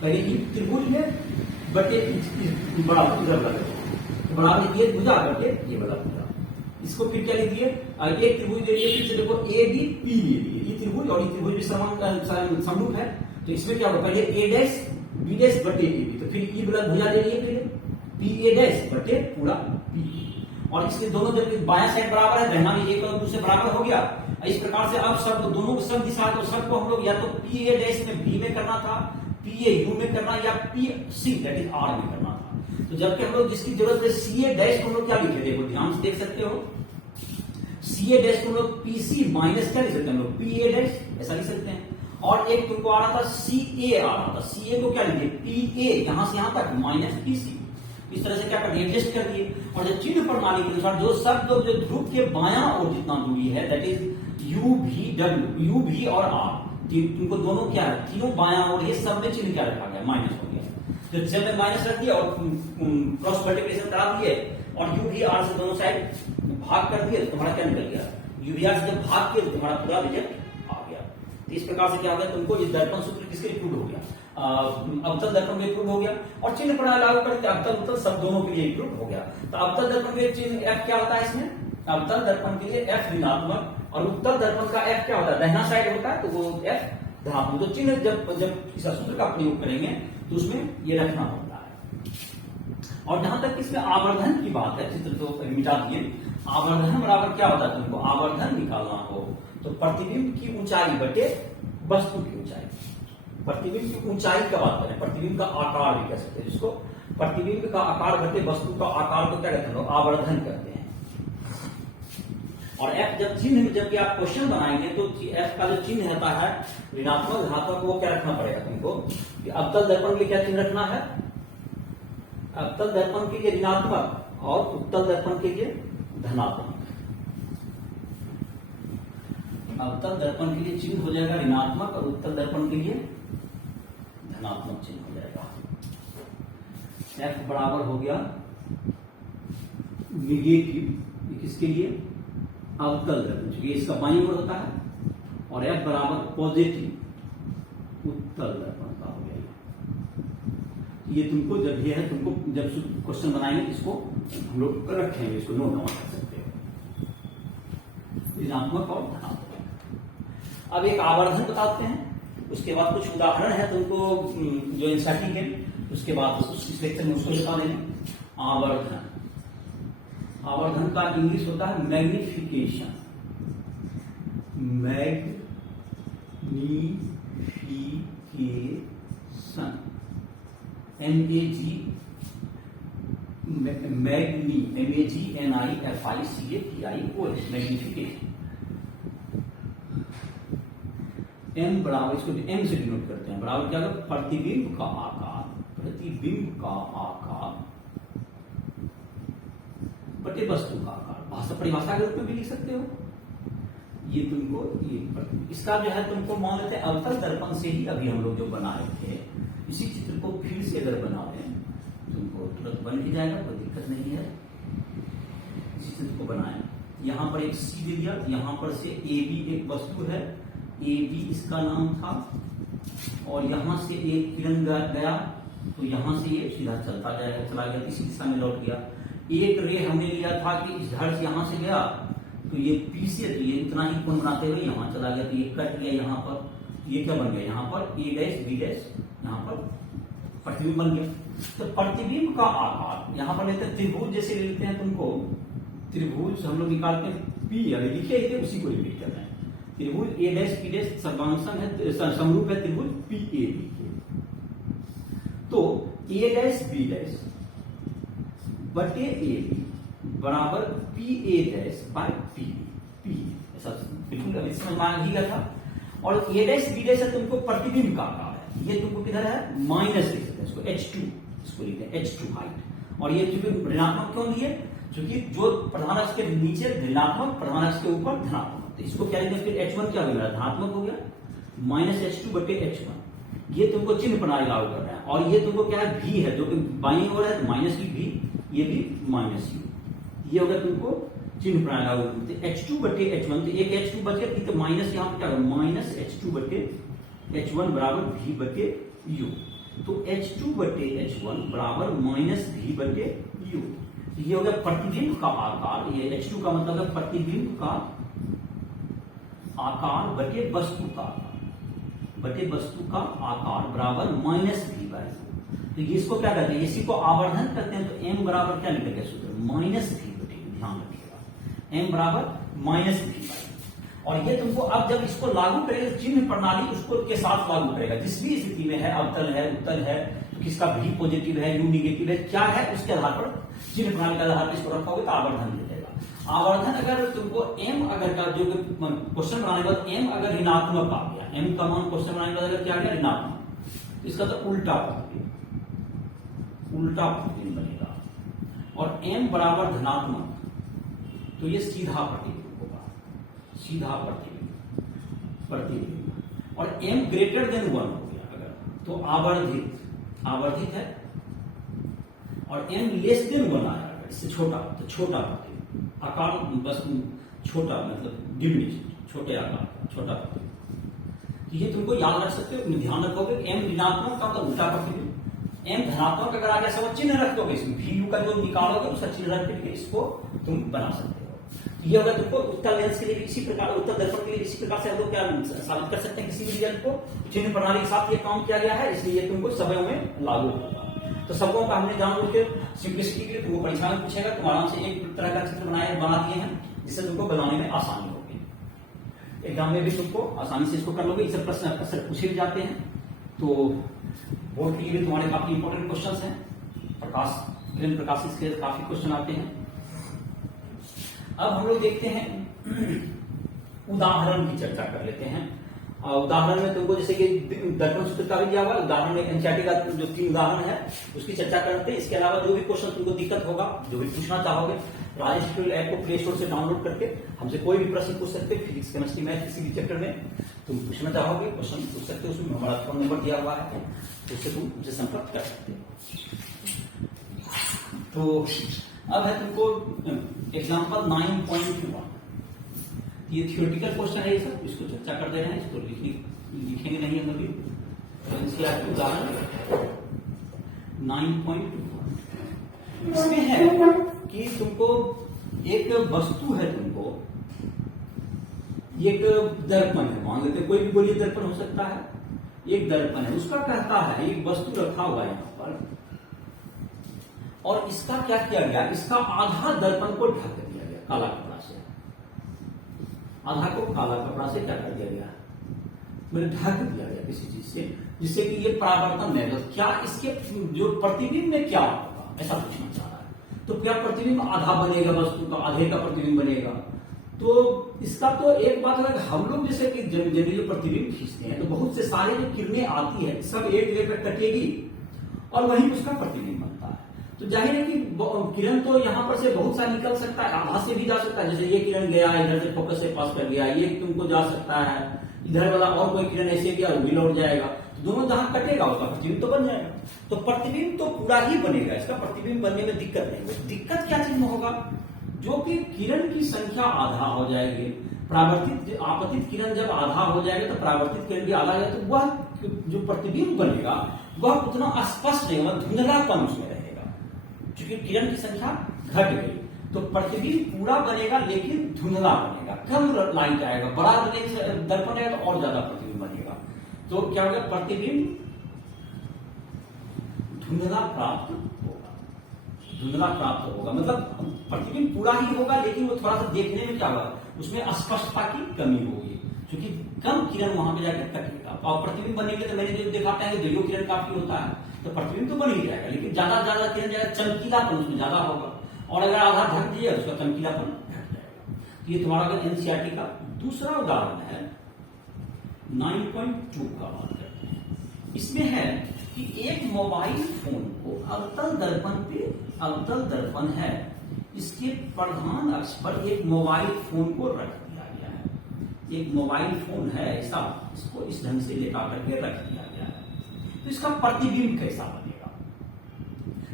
पहले ई त्रिभुज में बटे बराबर इधर बराबर ये भुजा बटे ये वाला भुजा, इसको फिर क्या लिख दिए, एक त्रिभुज ले लिए, फिर से देखो ए बी पी ले लिए, ये त्रिभुज और ये त्रिभुज भी समान समरूप है, तो इसमें क्या होगा, पहले ए डैश बी डैश बटे ए बी, तो फिर ई वाला भुजा ले लिए, फिर पी ए डैश बटे पूरा पी, और इसके दोनों जब बायां साइड बराबर है, दहिना भी एक और दूसरे बराबर हो गया। इस प्रकार से अब सब दोनों को सब दिशा, तो सबको हम लोग या तो पी ए डैश में बी में करना था, पी ए यू में करना, या P C that is R में करना था। तो जबकि हम लोग जिसकी जरूरत है सी ए डैश को हम लोग क्या लिखे, देखो ध्यान से देख सकते हो, सी ए डैश को हम लोग पी सी माइनस क्या लिख सकते हैं हम लोग, पी ए डैश ऐसा लिख सकते हैं। और एक तुमको आ रहा था सी ए आ रहा था, सी ए को क्या लिखे, पी ए यहां से यहां तक माइनस पी सी। इस तरह से क्या कर दिए, एडजस्ट कर दिए। और जो चिन्ह प्रणाली के अनुसार जो शब्द जो ध्रुव के बायां और जितना दूरी है दैट इज यू भी डब्ल्यू, यू भी और आर, इनको दोनों क्या है, तीनों बायां और ये सब में चिन्ह क्या रखा गया, माइनस हो गया। तो जब मैं माइनस रख दिया और क्रॉस मल्टीप्लिकेशन करा दिए और यू भी आर से दोनों साइड भाग कर दिए, तो तुम्हारा क्या निकल गया, यू भी आर से जब भाग किया तो तुम्हारा पूरा रिजल्ट आ गया। तो इस प्रकार से क्या हो गया, तुमको ये दर्पण सूत्र किसके लिए प्रूव हो गया, अवतल दर्पण में प्रूव हो गया। और चिन्ह प्रणाली लागू करके अवतल उत्तल सब दोनों के लिए प्रूव हो गया। तो अवतल दर्पण में चिन्ह एफ क्या होता है, इसमें अवतल दर्पण के लिए एफ ऋणात्मक और उत्तल दर्पण का एफ क्या होता है, दाहिना साइड होता है, तो वो एफ धनात्मक। तो चिन्ह जब इस सूत्र का प्रयोग करेंगे तो उसमें ये रखना होता है। और जहां तक इसमें आवर्धन की बात है, चित्र तो मिटा दिए, आवर्धन बराबर क्या होता है, तुमको आवर्धन निकालना हो तो प्रतिबिंब की ऊंचाई बटे वस्तु की ऊंचाई। प्रतिबिंब की ऊंचाई का बात करें, प्रतिबिंब का आकार भी कह सकते हैं, जिसको प्रतिबिंब का आकार बटे वस्तु का आकार को क्या कहते हैं, आवर्धन कहते हैं। और एफ जब चिन्ह, जब आप क्वेश्चन बनाएंगे तो एफ का जो चिन्ह रहता है ऋणात्मक धनात्मक, वो क्या रखना पड़ेगा तुमको, कि अवतल दर्पण के लिए क्या चिन्ह रखना है, अवतल दर्पण के लिए ऋणात्मक और उत्तल दर्पण के लिए धनात्मक। अवतल दर्पण के लिए चिन्ह हो जाएगा ऋणात्मक और उत्तल दर्पण के लिए धनात्मक चिन्ह हो जाएगा। एफ बराबर हो गया निगेटिव, किसके लिए, अवतल दर्पण, क्योंकि इसका बाईं ओर होता है, और एफ बराबर पॉजिटिव उत्तल दर्पण का हो गया। ये तुमको जब ये है, तुमको जब क्वेश्चन बनाएंगे इसको हम लोग रखेंगे, इसको नोट डाउन कर सकते हो, ऋणात्मक और धनात्मक। अब एक आवर्धन बताते हैं, उसके बाद कुछ उदाहरण है तुमको जो एनसीईआरटी है, उसके बाद इस लेक्चर में उसको बता देंगे। आवर्धन, आवर्धन का इंग्लिश होता है मैग्निफिकेशन, मैग्निफिकेशन, MAG, मैग्नी, MAGNIFICATION, मैग्निफिकेशन। एम बराबर, इसको एम से डिनोट करते हैं, बराबर क्या होगा, प्रतिबिंब का आकार, प्रतिबिंब का आकार बटे वस्तु का आकार। भाषा परिभाषा के रूप में भी लिख सकते हो। ये तुमको ये इसका जो है तुमको मान लेते हैं अवतल दर्पण से ही अभी हम लोग जो बनाए थे, इसी चित्र को फिर से अगर बना दें तुमको तुरंत बन ही जाएगा, कोई दिक्कत नहीं है। इसी चित्र को बनाए, यहां पर एक सी दे दिया, यहां पर से ए बी एक वस्तु है, ए बी इसका नाम था, और यहां से एक किरण गया तो यहां से ये सीधा चलता जाएगा, चला गया, इसी दिशा में लौट गया। एक रे हमने लिया था कि इस धड़ से यहां से गया तो ये पी से, तो ये इतना ही कोण बनाते हुए यहां चला गया, तो ये कट गया यहां पर, ये क्या बन गया, यहां पर ए डैश बी डैश, यहां पर प्रतिबिंब बन गया। तो प्रतिबिंब का आकार यहां पर लेते हैं त्रिभुज, जैसे लेते हैं तुमको त्रिभुज हम लोग निकालते हैं, पी अभी लिखे थे उसी को रिपीट कर रहे हैं। त्रिभुज ए डैश बी डैश सर्वांशन है, समरूप है त्रिभुज पी ए बी के। तो ए डैश बी डैश बटे ए बी बराबर P A dash by P P, ऐसा बिल्कुल अभी समझ में आ ही गया था। और ए डैश बी डैश तुमको प्रतिबिंब का आकार है, ये तुमको किधर है, माइनस लिख सकते हैं इसको, H2 इसको लिखते हैं, H2 हाइट। और ये चूंकि ऋणात्मक क्यों लिए, क्योंकि जो प्रधान अक्ष के नीचे ऋणात्मक, प्रधान अक्ष के ऊपर धनात्मक, तो इसको क्या लिखेंगे, फिर H1 क्या हो गया, धनात्मक हो गया, माइनस H2 बटे H1। ये तुमको चिन्ह प्रणाली लागू कर रहे हैं। और ये तुमको क्या है, भी है, जो कि बाईं ओर है तो माइनस की भी, ये भी माइनस यू, ये होगा तुमको चिन्ह प्रणाली लागू करते हैं। H2 बटे H1, तो एक H2 बच गया, तो माइनस यहाँ पे क्या होगा, माइनस H2 बटे H1 बराबर भी बटे यू। तो H2 बटे H1 बराबर माइनस भी बटे यू। ये हो गया प्रतिबिंब का आकार, ये H2 का मतलब है प्रतिबिंब का आकार बटे वस्तु का आकार, बटे वस्तु का आकार बराबर माइनस भी बाय यू। तो इसको क्या कहते हैं, इसी को आवर्धन करते हैं। तो m बराबर क्या निकल गया सूत्र, माइनस भी बटे, ध्यान m बराबर माइनस v बाई। और ये तुमको अब जब इसको लागू करेगा, चिन्ह प्रणाली उसको के साथ लागू करेगा, जिस भी स्थिति में है, अवतल है, उत्तल है, तो किसका v पॉजिटिव है, u निगेटिव है, क्या है, उसके आधार पर चिन्ह प्रणाली के आधार पर इसको रखोगे तो आवर्धन दे देगा। आवर्धन अगर तुमको m अगर का जो क्वेश्चन बनाने के बाद m अगर ऋणात्मक आ गया, m का मान क्वेश्चन बनाने के बाद अगर क्या गया ऋणात्मक, इसका तो उल्टा प्रतिबिंब बनेगा। और m बराबर धनात्मक तो ये सीधा प्रतिबिंब होगा, सीधा प्रतिबिंब। और m ग्रेटर देन 1 हो गया अगर, तो आवर्धित है। और m लेस देन 1 आया अगर, इससे छोटा, तो छोटा प्रतिबिंब, आकार बस छोटा, मतलब डिमिनिश्ड, छोटे आकार का छोटा प्रतिबिंब। तो ये तुमको याद रख सकते हो, ध्यान रखोगे m ऋणात्मक का उल्टा प्रतिबिंब, m धनात्मक अगर आ गया सब चिन्ह रख दोगे, इसमें vu का जो निकालोगे उसका चिन्ह रख करके इसको तुम बना सकते हो। तो ये होगा तुमको उत्तल लेंस के लिए इसी प्रकार, उत्तल दर्पण के लिए इसी प्रकार से हम लोग क्या साबित कर सकते हैं, किसी भी रिजल्ट को चिन्ह प्रणाली के साथ ये काम किया गया है, इसलिए तुमको सबों में लागू होगा। तो सबों का हमने जान के सिंप्लिसिटी के लिए तुमको परीक्षा में पूछेगा, तुम आराम से एक तरह का चित्र बना दिए हैं जिससे तुमको बनाने में आसानी होगी। एग्जाम में भी तुमको आसानी से इसको कर लोगे। इस प्रश्न अक्सर पूछे भी जाते हैं, तो बोर्ड के लिए तुम्हारे काफी इंपॉर्टेंट क्वेश्चंस हैं। किरण प्रकाश के काफी क्वेश्चन आते हैं। अब हम लोग देखते हैं उदाहरण की चर्चा कर लेते हैं। उदाहरण में तुमको जैसे कि दर्पण सूत्र का भी दिया हुआ, उदाहरण में एनसीईआरटी का जो 3 उदाहरण है उसकी चर्चा करते हैं। इसके अलावा जो भी क्वेश्चन तुमको दिक्कत होगा, जो भी पूछना चाहोगे, राजेश ट्यूटोरियल ऐप को प्ले स्टोर से डाउनलोड करके हमसे कोई भी प्रश्न पूछ सकते हो। फिजिक्स, केमिस्ट्री, मैथ किसी भी चैप्टर में तुम पूछना चाहोगे, क्वेश्चन पूछ सकते हो। उसमें हमारा फोन नंबर दिया हुआ है, उससे तुम हमसे संपर्क कर सकते हो। तो अब है तुमको एग्जाम्पल 9.1, ये थियोरेटिकल क्वेश्चन है, ये सब इसको चर्चा कर दे रहे हैं, इसको लिखेंगे नहीं हम लोग। तो इसके उदाहरण 9.1 इसमें है कि तुमको एक वस्तु है, तुमको एक दर्पण है, मान लेते कोई भी बोलिए दर्पण हो सकता है, एक दर्पण है, उसका कहता है एक वस्तु रखा हुआ है यहाँ पर, और इसका क्या किया गया, इसका आधा दर्पण को ढक दिया गया काला कपड़ा से, आधा को काला कपड़ा से क्या कर दिया गया, मैंने ढक दिया गया किसी चीज से, जिससे कि ये परावर्तन नहीं, क्या इसके जो प्रतिबिंब में क्या होगा, ऐसा पूछना चाह रहा है। तो क्या प्रतिबिंब आधा बनेगा, वस्तु का आधे का प्रतिबिंब बनेगा। तो इसका तो एक बात है, हम लोग जैसे कि जनरली प्रतिबिंब खींचते हैं तो बहुत से सारे जो किरणें आती है सब एक जगह पर कटेगी और वहीं उसका प्रतिबिंब बनता है। तो जाहिर है कि किरण तो यहाँ पर से बहुत सा निकल सकता है, आधा से भी जा सकता है, जैसे ये किरण गया इधर से फोकस से पास कर गया, ये तुमको जा सकता है, इधर वाला और कोई किरण ऐसे गया वो भी लौट जाएगा, तो दोनों जहां कटेगा उसका प्रतिबिंब तो बन जाएगा। तो प्रतिबिंब तो पूरा ही बनेगा, इसका प्रतिबिंब बनने में दिक्कत नहीं होगी। दिक्कत क्या चीज में होगा, जो कि किरण की संख्या आधा हो जाएगी, परावर्तित आपतित किरण जब आधा हो जाएगा तो परावर्तित किरण भी आधा हो जाएगा, तो वह जो प्रतिबिंब बनेगा वह उतना स्पष्ट नहीं होगा, धुंधलापन उसमें रहेगा, क्योंकि किरण की संख्या घट गई। तो प्रतिबिंब पूरा बनेगा लेकिन धुंधला बनेगा, कम लाइट आएगा, बड़ा दर्पण है तो और ज्यादा प्रतिबिंब बनेगा। तो क्या होगा, प्रतिबिंब धुंधला प्राप्त होगा, मतलब प्रतिबिंब पूरा ही होगा लेकिन वो थोड़ा सा देखने में क्या होगा, उसमें स्पष्टता की कमी होगी, क्योंकि कम किरण वहां पे जाकर कटेगा। और प्रतिबिंब बनने के लिए तो मैंने जो दिखाता है रेडियो किरण काफी होता है, तो प्रतिबिंब तो बन ही जाएगा, लेकिन ज्यादा किरण जाएगा, चमकीलापन उसमें ज्यादा होगा, और अगर आधा ढक दिया उसका चमकीलापन घट जाएगा। ये तुम्हारा एनसीईआरटी का दूसरा उदाहरण है। 9.2 का बात करते हैं। इसमें है कि एक मोबाइल फोन को अवतल दर्पण है, इसके प्रधान अक्ष पर एक मोबाइल फोन को रख दिया गया है। एक मोबाइल फोन है ऐसा, इसको इस ढंग से लेकर करके रख दिया गया है। तो इसका प्रतिबिंब कैसा बनेगा,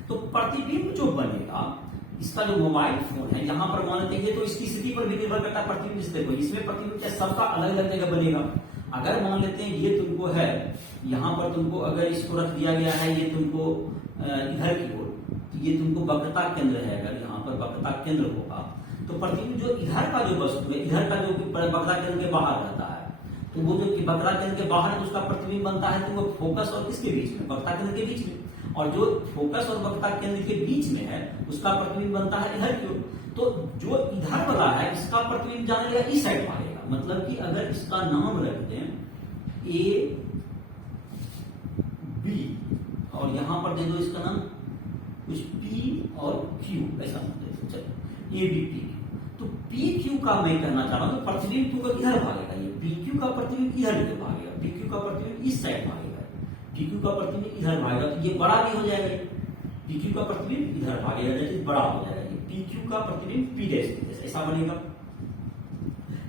तो प्रतिबिंब जो बनेगा, इसका जो मोबाइल फोन है यहां पर मान लेते हैं, तो इसकी स्थिति पर भी निर्भर करता है प्रतिबिंब। इसमें प्रतिबिंब क्या सबका अलग अलग जगह बनेगा। अगर मान लेते हैं ये तुमको है, यहां पर तुमको अगर इसको रख दिया गया है, ये तुमको इधर की ओर, तो ये तुमको वक्रता केंद्र है, अगर यहाँ पर वक्रता केंद्र होगा तो प्रतिबिंब जो इधर का जो वस्तु है, इधर का जो वक्रता केंद्र के बाहर रहता है, तो वो जो वक्ता केंद्र के बाहर है तो उसका प्रतिबिंब बनता है तो वो फोकस और किसके बीच में, वक्ता केंद्र के बीच में, और जो फोकस और वक्ता केंद्र के बीच में है उसका प्रतिबिंब बनता है इधर की ओर। तो जो इधर वाला है इसका प्रतिबिंब जाने लगा इस साइड भागेगा, मतलब कि अगर इसका नाम रख दें ए बी और यहां पर दे दो इसका नाम कुछ पी और क्यू, ऐसा दे दो, चलो ए बी पी क्यू। तो पी क्यू का मैं कहना चाह रहा हूं तो प्रतिबिंब तुमको इधर भागेगा, ये पी क्यू का प्रतिबिंब इधर भागेगा, पी क्यू का प्रतिबिंब इस साइड भागेगा, पी क्यू का प्रतिबिंब इधर भागेगा, तो ये बड़ा भी हो जाएगा, पी क्यू का प्रतिबिंब इधर भागेगा, जैसे बड़ा हो जाएगा, ये पी क्यू का प्रतिबिंब पी डैश ऐसा बनेगा।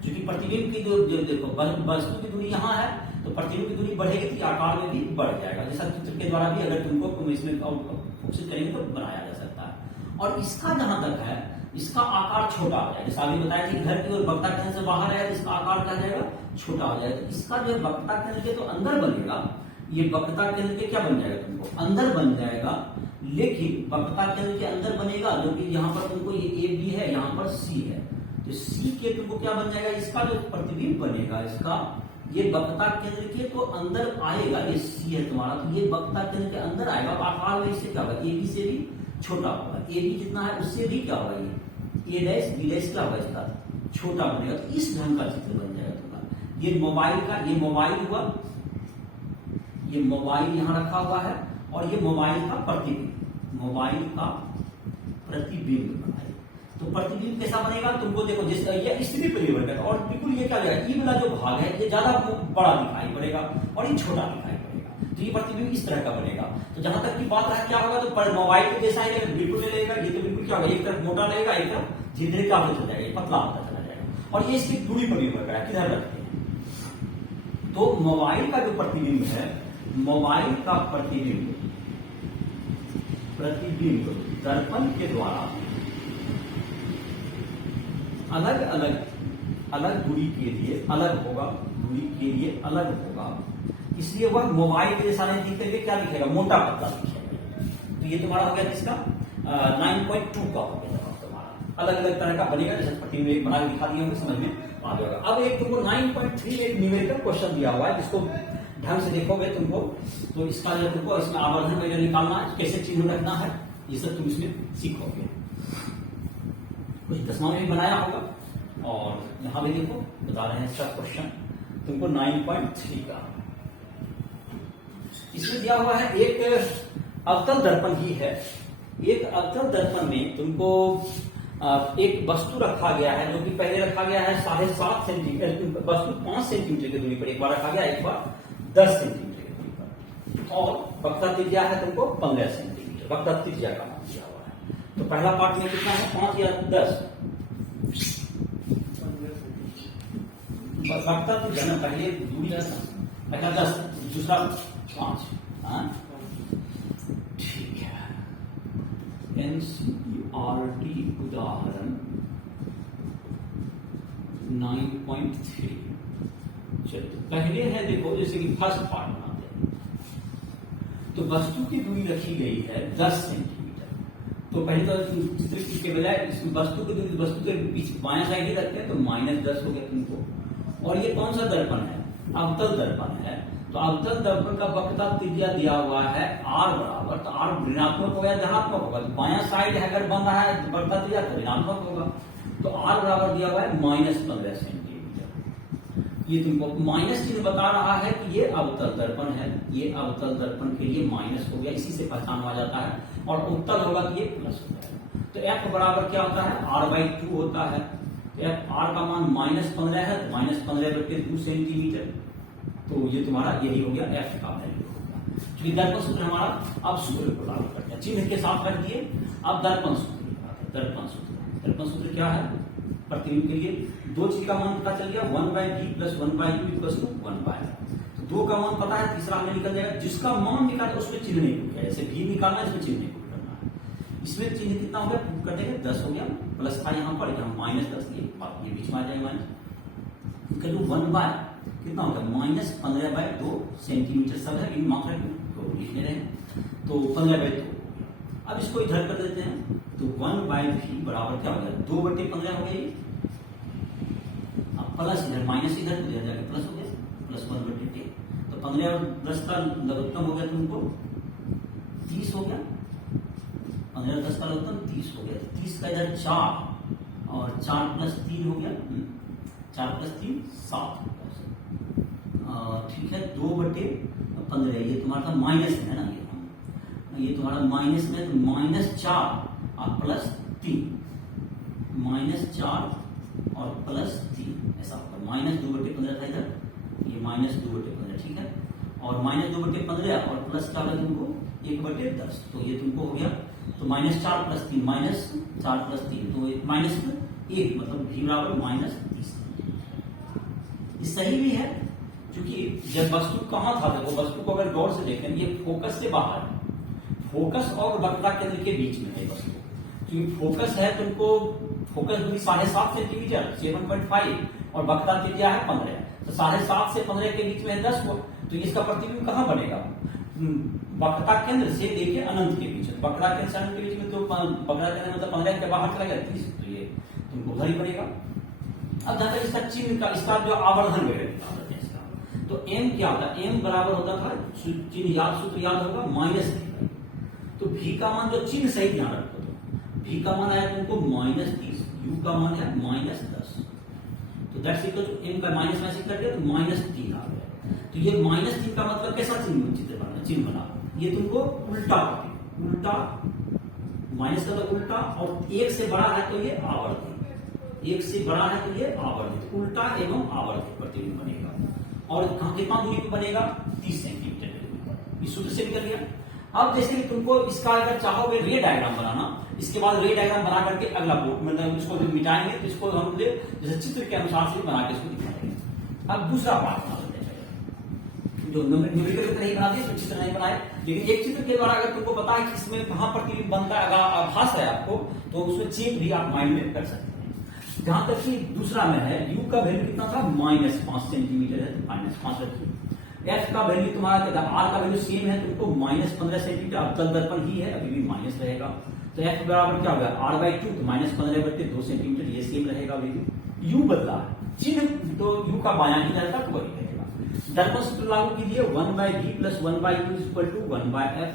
क्योंकि प्रतिबिंब की जो देखो वस्तु की दूरी यहाँ है तो प्रतिबिंब की दूरी बढ़ेगी तो आकार में भी बढ़ जाएगा, जैसा चित्र के द्वारा भी अगर तुमको इसमें फोकस करेंगे तो बनाया जा सकता है। और इसका जहां तक है इसका आकार छोटा हो जाएगा, जैसा अभी बताया कि घर की ओर वक्ता केंद्र से बाहर है तो इसका आकार क्या जाएगा, छोटा हो जाएगा। तो इसका जो वक्ता केंद्र के तो अंदर बनेगा, ये वक्ता केंद्र के क्या बन जाएगा तुमको अंदर बन जाएगा, लेकिन वक्ता केंद्र के अंदर बनेगा जो कि यहाँ पर तुमको ये ए बी है, यहाँ पर सी है, तो सी के तुमको क्या बन जाएगा, इसका जो प्रतिबिंब बनेगा इसका ये वक्ता केंद्र के तो अंदर आएगा, ये सी है तुम्हारा, तो ये वक्ता केंद्र के अंदर आएगा, आकार में इससे क्या होगा ए बी से भी छोटा होगा, ए बी जितना है उससे भी क्या होगा ये ए डैश बी डैश क्या होगा इसका छोटा बनेगा। तो इस ढंग का चित्र बन जाएगा तुम्हारा। ये मोबाइल का, ये मोबाइल हुआ, ये मोबाइल यहाँ रखा हुआ है और ये मोबाइल का प्रतिबिंब, मोबाइल का प्रतिबिंब बनाए। तो प्रतिबिंब कैसा बनेगा तुमको देखो, जिस ये स्थिति पर निर्भर करता है और बिल्कुल ये क्या जाएगा, ई वाला जो भाग है ये ज्यादा बड़ा दिखाई पड़ेगा और ये छोटा दिखाई पड़ेगा, तो ये प्रतिबिंब इस तरह का बनेगा। तो जहां तक की बात है क्या होगा, तो मोबाइल के जैसा ही बिल्कुल नहीं लगेगा, ये तो बिल्कुल क्या होगा, एक तरफ मोटा लगेगा, एक तरफ धीरे धीरे क्या होता चला जाएगा, पतला होता चला जाएगा, और ये इसकी दूरी पर निर्भर करेगा किधर रखते हैं। तो मोबाइल का जो प्रतिबिंब है, मोबाइल का प्रतिबिंब दर्पण के द्वारा अलग अलग दूरी के लिए अलग होगा, दूरी के लिए अलग होगा, इसलिए वह मोबाइल के जैसा नहीं दिख करके क्या दिखेगा, मोटा पतला दिखेगा। तो ये तुम्हारा हो गया किसका 9.2 का हो गया तुम्हारा, अलग अलग तरह का बनेगा, जैसे प्रतिबिंब एक बना के दिखा दिया होगा, समझ में आ जाएगा। अब एक तुमको 9.3 एक न्यूमेरिकल क्वेश्चन दिया हुआ है, जिसको ढंग से देखोगे तुमको तो इसका जो तुमको इसमें आवर्धन वगैरह निकालना है, कैसे चिन्ह रखना है, ये सब तुम इसमें सीखोगे। कुछ 10वां में भी बनाया होगा और यहां भी देखो बता रहे हैं इसका क्वेश्चन तुमको 9.3 का। इसमें दिया हुआ है एक अवतल दर्पण ही है, एक अवतल दर्पण में तुमको एक वस्तु रखा गया है, जो कि पहले रखा गया है 7.5 सेंटीमीटर, वस्तु 5 सेंटीमीटर की दूरी पर एक बार रखा गया, एक बार 10 सेंटीमीटर की दूरी पर, और वक्ता त्रिज्या है तुमको 15 सेंटीमीटर, वक्ता त्रिज्या का नाम दिया हुआ है। तो पहला पार्ट में कितना है 5 या 10 वक्ता त्रिज्या ना, पहले दूरी पहला 10 दूसरा 5, ठीक है। एनसीईआरटी उदाहरण 9.3। चलिए पहले है देखो, जैसे कि फर्स्ट पार्ट बनाते हैं, तो वस्तु की दूरी रखी गई है 10 सेंटीमीटर। तो पहले तो चित्र के बजाय वस्तु की दूरी, वस्तु के पीछे बायां साइड ही रखते हैं, तो -10 हो गया तुमको। और ये कौन सा दर्पण है, अवतल दर्पण है, तो अवतल दर्पण का वक्ता त्रिज्या दिया हुआ है r बराबर, तो r ऋणात्मक होगा या धनात्मक होगा, तो बायां साइड अगर बन रहा है वक्ता त्रिज्या तो ऋणात्मक होगा, तो r बराबर दिया हुआ है -15 सेंटीमीटर। ये तुमको माइनस चिन्ह बता रहा है कि ये अवतल दर्पण है, ये अवतल दर्पण के लिए माइनस हो गया, इसी से पहचान हुआ जाता है, और उत्तल होगा तो ये प्लस हो जाएगा। तो f बराबर क्या होता है, r/2 होता है, तो r का मान -15 है, तो -15/2 सेंटीमीटर, तो ये तुम्हारा यही हो गया f का वैल्यू होगा। क्योंकि दर्पण सूत्र हमारा अब सूत्र को लागू करते हैं, चिन्ह के साथ रख दिए, अब दर्पण सूत्र निकालते हैं। दर्पण सूत्र क्या है, प्रतिबिंब के लिए दो चीज का मान पता चल गया, 1/v + 1/u = 1/r। तो 2 का मान पता है, तीसरा हमें निकल जाएगा, जिसका मान निकाला उसमें चिन्ह नहीं पुट किया, जैसे v निकालना है इसमें चिन्ह नहीं पुट करना है। इसमें चिन्ह कितना हो गया, पुट कर देंगे 10 हो गया, प्लस था यहाँ पर, यहाँ -10, ये बीच में आ जाएगा माइनस, 1 कितना होगा -15/2 सेंटीमीटर, सब है इन मात्रा को लिख ले रहे हैं, तो 15/2। अब इसको इधर कर देते हैं, तो 1/v बराबर क्या हो गया, 2/15 हो गया, अब प्लस इधर माइनस इधर जाकर प्लस हो गया, प्लस 1/10। तो 15 और 10 का लघुत्तम हो गया तुमको 30 हो गया। 15 और 10 का लघुत्तम 30 हो गया। 30 का इधर 4 और 4 प्लस 3 हो गया, 4 प्लस 3 7 हो गया। ठीक है, 2/15 ये तुम्हारा था माइनस में है ना, ये तुम्हारा माइनस में, तो -4 और प्लस 3, -4 और प्लस 3 ऐसा होगा। -2/15 था इधर, ये -2/15, ठीक है। और -2/15 और प्लस क्या होगा तुमको 1/10, तो ये तुमको हो गया। तो -4 प्लस 3, -4 प्लस 3, तो -1 मतलब v बराबर -30। ये सही भी है, क्योंकि जब वस्तु कहाँ था, देखो वस्तु को अगर गौर से देखें, ये फोकस से बाहर है, फोकस और वक्रता केंद्र के बीच में है वस्तु। क्योंकि फोकस है तुमको, फोकस दूरी 7.5 सेंटीमीटर 7.5 और वक्रता त्रिज्या है 15, तो 7.5 से 15 के बीच में 10 हुआ, तो इसका प्रतिबिंब कहाँ बनेगा? वक्रता केंद्र से लेके अनंत के बीच में, वक्रता केंद्र से अनंत के बीच में, तो वक्रता केंद्र मतलब 15 के बाहर चला गया 30, तो ये तुमको उधर ही बनेगा। अब जहां तक इसका चिन्ह का, इसका जो आवर्धन वेग है तो m क्या होता है? m बराबर होता था, चिन्ह याद, सूत्र याद होगा, -v। तो v का मान जो चिन्ह सही ध्यान रखो, तो v का मान आया तुमको -30, u का मान है -10, तो दैट्स इक्वल टू m का माइनस में कर दिया तो -3 आ गया। तो ये -3 का मतलब कैसा चिन्ह बना, ये तुमको उल्टा माइनस का तो उल्टा, और 1 से बड़ा है तो ये आवर्धित, 1 से बड़ा है तो ये आवर्धित, उल्टा एवं आवर्धित प्रतिबिंब बनेगा। और कितना दूरी पे बनेगा? 30 सेंटीमीटर के दूरी पर। इस सूत्र से निकल गया। अब जैसे कि तुमको इसका अगर चाहोगे रे डायग्राम बनाना, इसके बाद रे डायग्राम बना करके अगला मतलब इसको मिटाएंगे, तो इसको हम जैसे चित्र के अनुसार से बना के इसको दिखाएंगे। अब दूसरा पार्ट बना लेते हैं, जो न्यूमेरिकल नहीं बनाते तो चित्र नहीं बनाए, लेकिन एक चित्र के द्वारा अगर तुमको पता है कि इसमें कहां प्रतिबिंब बनता है, अगर आभास है आपको, तो उसमें चेक भी आप माइंड में कर सकते हैं। जहां तक कि दूसरा में है, u का वैल्यू कितना था? -5 सेंटीमीटर है, -5 रखिए। f का वैल्यू तुम्हारा क्या था? r का वैल्यू सेम है तुमको -15 सेंटीमीटर, अब तल दर्पण ही है, अभी भी माइनस रहेगा, तो f बराबर क्या होगा? r/2, तो -15/2 सेंटीमीटर, ये सेम रहेगा वैल्यू। u बदला है, चिन्ह तो u का बायां ही रहता तो वही रहेगा। दर्पण सूत्र लागू कीजिए, 1/v + 1/u = 1/f।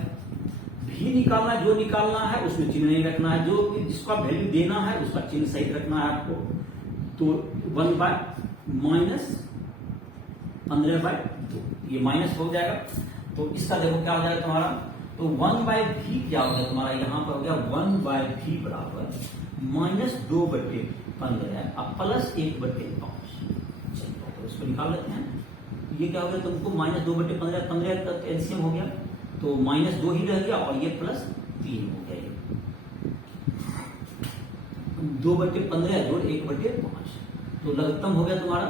भी निकालना है, जो निकालना है उसमें चिन्ह नहीं रखना है, जो जिसका वैल्यू देना है उसका चिन्ह सही रखना है आपको। तो 1/-15/2 ये माइनस हो जाएगा, तो इसका देखो क्या हो जाएगा तुम्हारा, तो 1/v क्या हो गया तुम्हारा, यहां पर हो गया 1/v बराबर -2/15 अब प्लस 1/5। चलिए तो इसको निकाल लेते हैं। ये क्या हो गया तुमको? -2/15, 15 का एलसीएम हो गया, तो -2 ही रह गया, और ये +3 हो गया। ये 2/15 जोड़ 1/5, तो लघुत्तम हो गया तुम्हारा।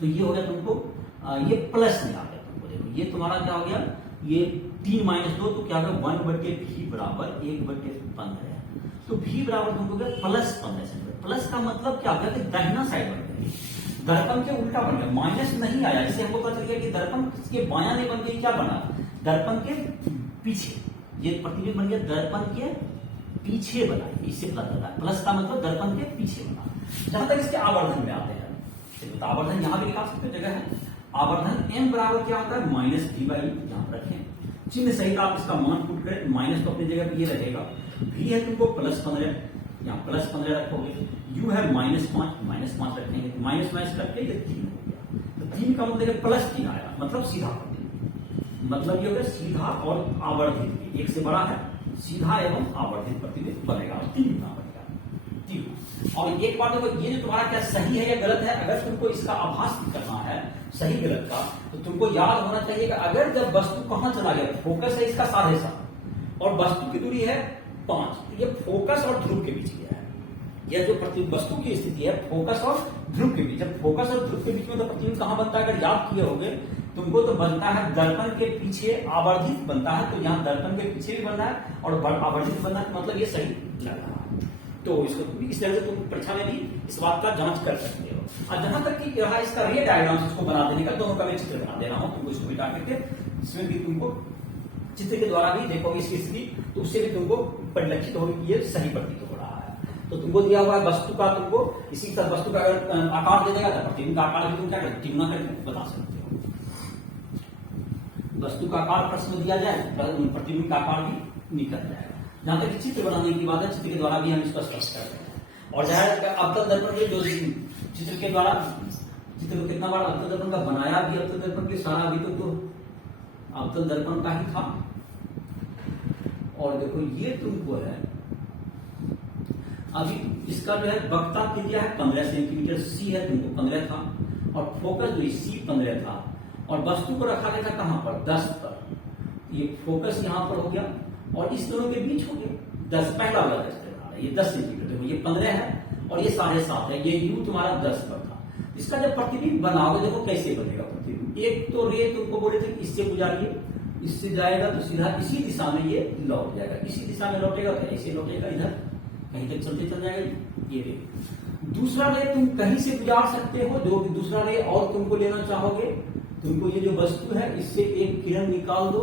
तो ये हो गया तुमको, ये प्लस में आ गया तुमको, देखो ये तुम्हारा क्या हो गया, ये 3 - 2 तो क्या होगा 1/v बराबर 1/15 है। तो v बराबर तुमको गया +15 सेंटीमीटर। प्लस का मतलब क्या होगा कि दाहिना साइड बन गई, दर्पण के उल्टा बन गया, माइनस नहीं आया। इससे हमको पता चल गया कि दर्पण के बायां नहीं बन गई, क्या बना? दर्पण के पीछे, ये प्रतिबिंब बन गया दर्पण के पीछे बना, इससे पता चला। प्लस का मतलब दर्पण के पीछे बना। जहां तक इसके आवर्धन में आते हैं, तो आवर्धन यहां भी निकाल सकते जगह है। आवर्धन m बराबर क्या होता है? -v/u, यहां पर रखें, चिन्ह सहित आप इसका मान पुट करें, माइनस तो अपनी जगह पर ये रहेगा, v है तुमको +15, यहाँ +15 रखोगे, u है -5 रखेंगे, माइनस करके ये 3 हो गया। तो 3 का मतलब +3 आया, मतलब सीधा, मतलब ये होगा सीधा और आवर्धित, एक से बड़ा है, सीधा एवं आवर्धित प्रतिबिंब बनेगा, 3 बनेगा। और एक बात देखो, ये जो तुम्हारा क्या सही है या गलत है, अगर तुमको इसका आभास करना है सही गलत का, तो तुमको याद होना चाहिए कि अगर जब वस्तु कहां चला गया, फोकस है इसका 7.5 और वस्तु की दूरी है 5, तो ये फोकस और ध्रुव के बीच गया है। यह जो प्रतिबिंब वस्तु की स्थिति है फोकस और ध्रुव के बीच, जब फोकस और ध्रुव के बीच में तो प्रतिबिंब कहां बनता है, अगर याद किए होगे तुमको, तो बनता है दर्पण के पीछे, आवर्धित बनता है, तो यहाँ दर्पण के पीछे भी बन रहा है और आवर्धित बन रहा है, मतलब ये सही लग रहा है। तो इसको इस तरह से तुम परीक्षा में भी इस बात का जांच कर सकते हो। और जहां तक कि रहा इसका रे डायग्राम, इसको बना देने का, दोनों का मैं चित्र बना दे रहा हूं तुमको, इसको मिटा करके, इसमें भी तुमको चित्र के द्वारा भी देखोगे इसकी स्थिति, तो उससे भी तुमको परिलक्षित होगी कि ये सही प्रतीत हो रहा है। तो तुमको दिया हुआ है वस्तु का, तुमको इसी तरह वस्तु का अगर आकार दे देगा तो प्रतिबिंब का आकार भी तुम क्या करते तुलना करके बता सकते हो। वस्तु का आकार प्रश्न दिया जाए, प्रतिबिंब का आकार भी निकल जाएगा। जहां तक चित्र बनाने की बात है, चित्र के द्वारा भी हम इसको स्पष्ट कर रहे हैं। और जाहिर अवतल दर्पण के जो चित्र के द्वारा, चित्र को कितना बार अवतल दर्पण का बनाया भी, अवतल दर्पण के सारा अभी तो अवतल दर्पण का ही था। और देखो ये तुमको है अभी इसका जो है वक्रता त्रिज्या है 15 सेंटीमीटर, सी है तुमको 15 था, और फोकस जो सी 15 था, और वस्तु को रखा गया था कहां पर 10 पर। ये फोकस यहां पर हो गया और इस दोनों के बीच हो गया 10, पहला वाला 10 ये 10 सेंटीमीटर, देखो ये 15 है और ये 7.5 है, ये यू तुम्हारा 10 पर था। इसका जब प्रतिबिंब बनाओगे देखो कैसे बनेगा प्रतिबिंब। एक तो रे तुमको बोले थे इससे गुजारिए, इससे जाएगा तो सीधा इसी दिशा में ये लौट जाएगा, इसी दिशा में लौटेगा तो ऐसे लौटेगा, इधर कहीं तक चलते चल जाएगा ये रे। दूसरा रे तुम कहीं से गुजार सकते हो, जो दूसरा रे और तुमको लेना चाहोगे, तुमको ये जो वस्तु है इससे एक किरण निकाल दो,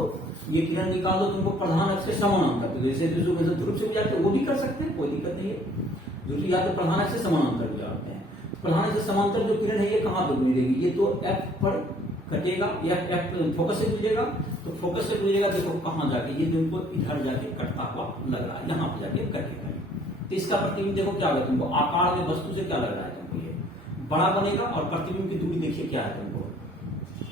ये किरण निकाल दो तुमको प्रधान अक्ष से समानांतर, तो जैसे ध्रुव से गुजारते वो भी कर सकते हैं, कोई दिक्कत नहीं है। दूसरी या तो प्रधान अक्ष से समानांतर गुजारते हैं, प्रधान अक्ष से समानांतर जो किरण है ये कहां पर गुजरेगी, ये तो एफ पर कटेगा या एफ फोकस से गुजरेगा, तो फोकस से गुजरेगा देखो कहां जाके, ये तुमको इधर जाके कटता हुआ लग रहा है, यहाँ पर जाके कटेगा। तो इसका प्रतिबिंब देखो क्या होगा, तुमको आकार में वस्तु से क्या लग रहा है तुमको, ये बड़ा बनेगा और प्रतिबिंब की दूरी देखिए क्या है तुमको,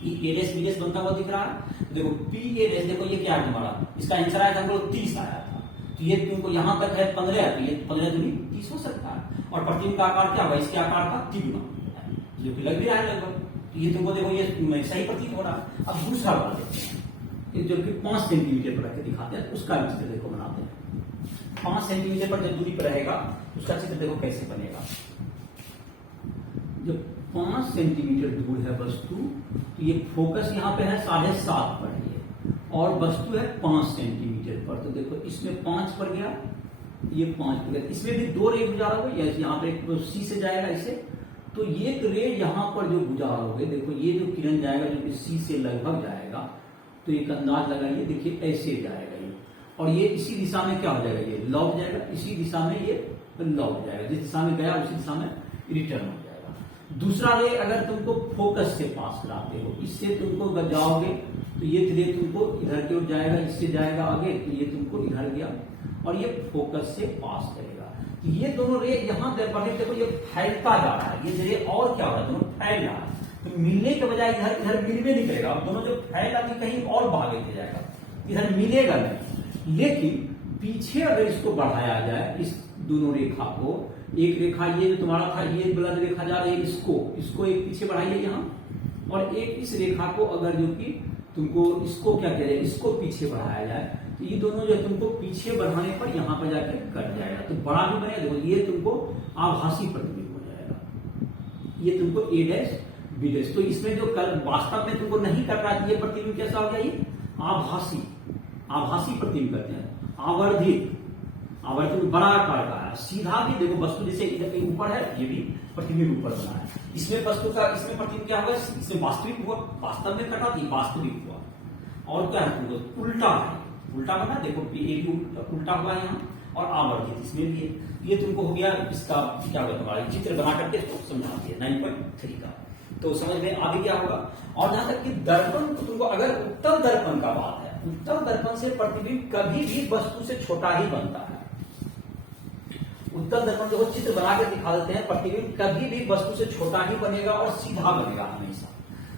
ए डेस बी डेस बनता हुआ दिख रहा है। देखो पी ए डेस, देखो ये क्या है तुम्हारा, इसका आंसर आया था हमको 30 आया था, तो ये तुमको यहां तक है 15, तो ये 15 दूरी 30 हो सकता है। और प्रतिबिंब का आकार क्या होगा, इसके आकार का 3 गुना, जो कि लग भी रहा है लगभग, तो ये तुमको देखो ये सही प्रतीत हो रहा है। अब दूसरा वाला देखते हैं, जो कि 5 सेंटीमीटर पर रख के दिखाते हैं, उसका भी चित्र देखो बनाते हैं। 5 सेंटीमीटर पर जब दूरी पर रहेगा उसका चित्र देखो कैसे बनेगा। जो 5 सेंटीमीटर दूर है वस्तु, तो ये फोकस यहाँ पे है 7.5 पर ये, और वस्तु है 5 सेंटीमीटर पर, तो देखो इसमें 5 पर गया, ये 5 पर गया, इसमें भी 2 रे गुजारोगे, यहाँ पे एक सी से जाएगा इसे, तो एक रे यहाँ पर जो गुजारोगे, देखो ये जो किरण जाएगा जो कि सी से लगभग जाएगा, तो एक अंदाज लगाइए, देखिए ऐसे जाएगा ये, और ये इसी दिशा में क्या हो जाएगा, ये लौट जाएगा, इसी दिशा में ये लौट जाएगा, जिस दिशा में गया उसी दिशा में रिटर्न हो जाएगा। दूसरा रे अगर तुमको फोकस से पास कराते हो, इससे तुमको जाओगे तो ये रे तुमको इधर की ओर जाएगा, इससे जाएगा आगे, तो ये तुमको इधर गया और ये फोकस से पास करेगा। ये दोनों रे यहाँ बढ़े, देखो ये फैलता जा रहा है, ये रे और क्या हो रहा है, दोनों फैल रहा है, तो मिलने के बजाय इधर इधर मिलने नहीं करेगा, दोनों जो फैला कहीं और भागे के जाएगा, इधर मिलेगा नहीं। लेकिन पीछे अगर इसको बढ़ाया जाए, इस दोनों रेखा को, एक रेखा ये जो तुम्हारा था, ये वाला जो रेखा जा रही है, इसको एक पीछे बढ़ाइए यहाँ, और एक इस रेखा को अगर जो कि तुमको इसको क्या कह रहे हैं, इसको पीछे बढ़ाया जाए, तो ये दोनों जो तुमको पीछे बढ़ाने पर यहाँ पर जाकर कट जाएगा, तो बड़ा भी बनेगा, देखो ये तुमको आभासी प्रतिबिंब हो जाएगा, ये तुमको ए डैश बी डैश। तो इसमें जो वास्तव में तुमको नहीं कर रहा है, ये प्रतिबिंब कैसा हो गया, ये आभासी प्रतिबिंब करते हैं, आवर्धित बड़ा आकार का है, सीधा भी देखो वस्तु जैसे इधर ऊपर है, ये भी प्रतिबिंब ऊपर बना है, इसमें वस्तु का इसमें प्रतिबिंब क्या हुआ, इसमें वास्तविक हुआ, वास्तव में कटा थी, वास्तविक हुआ, और क्या है तुमको उल्टा है, उल्टा बना, देखो उल्टा हुआ है यहाँ, और आवर्धित इसमें भी है। ये तुमको हो गया, इसका क्या होगा तुम्हारा चित्र बना करके इसको समझा दिया 9.3 का, तो समझ में आगे क्या होगा। और जहां तक कि दर्पण, तो तुमको अगर उत्तल दर्पण का बात है, उत्तल दर्पण से प्रतिबिंब कभी भी वस्तु से छोटा ही बनता है। उत्तल दर्पण जो चित्र बना के दिखा देते हैं, प्रतिबिंब कभी भी वस्तु से छोटा ही बनेगा और सीधा बनेगा हमेशा।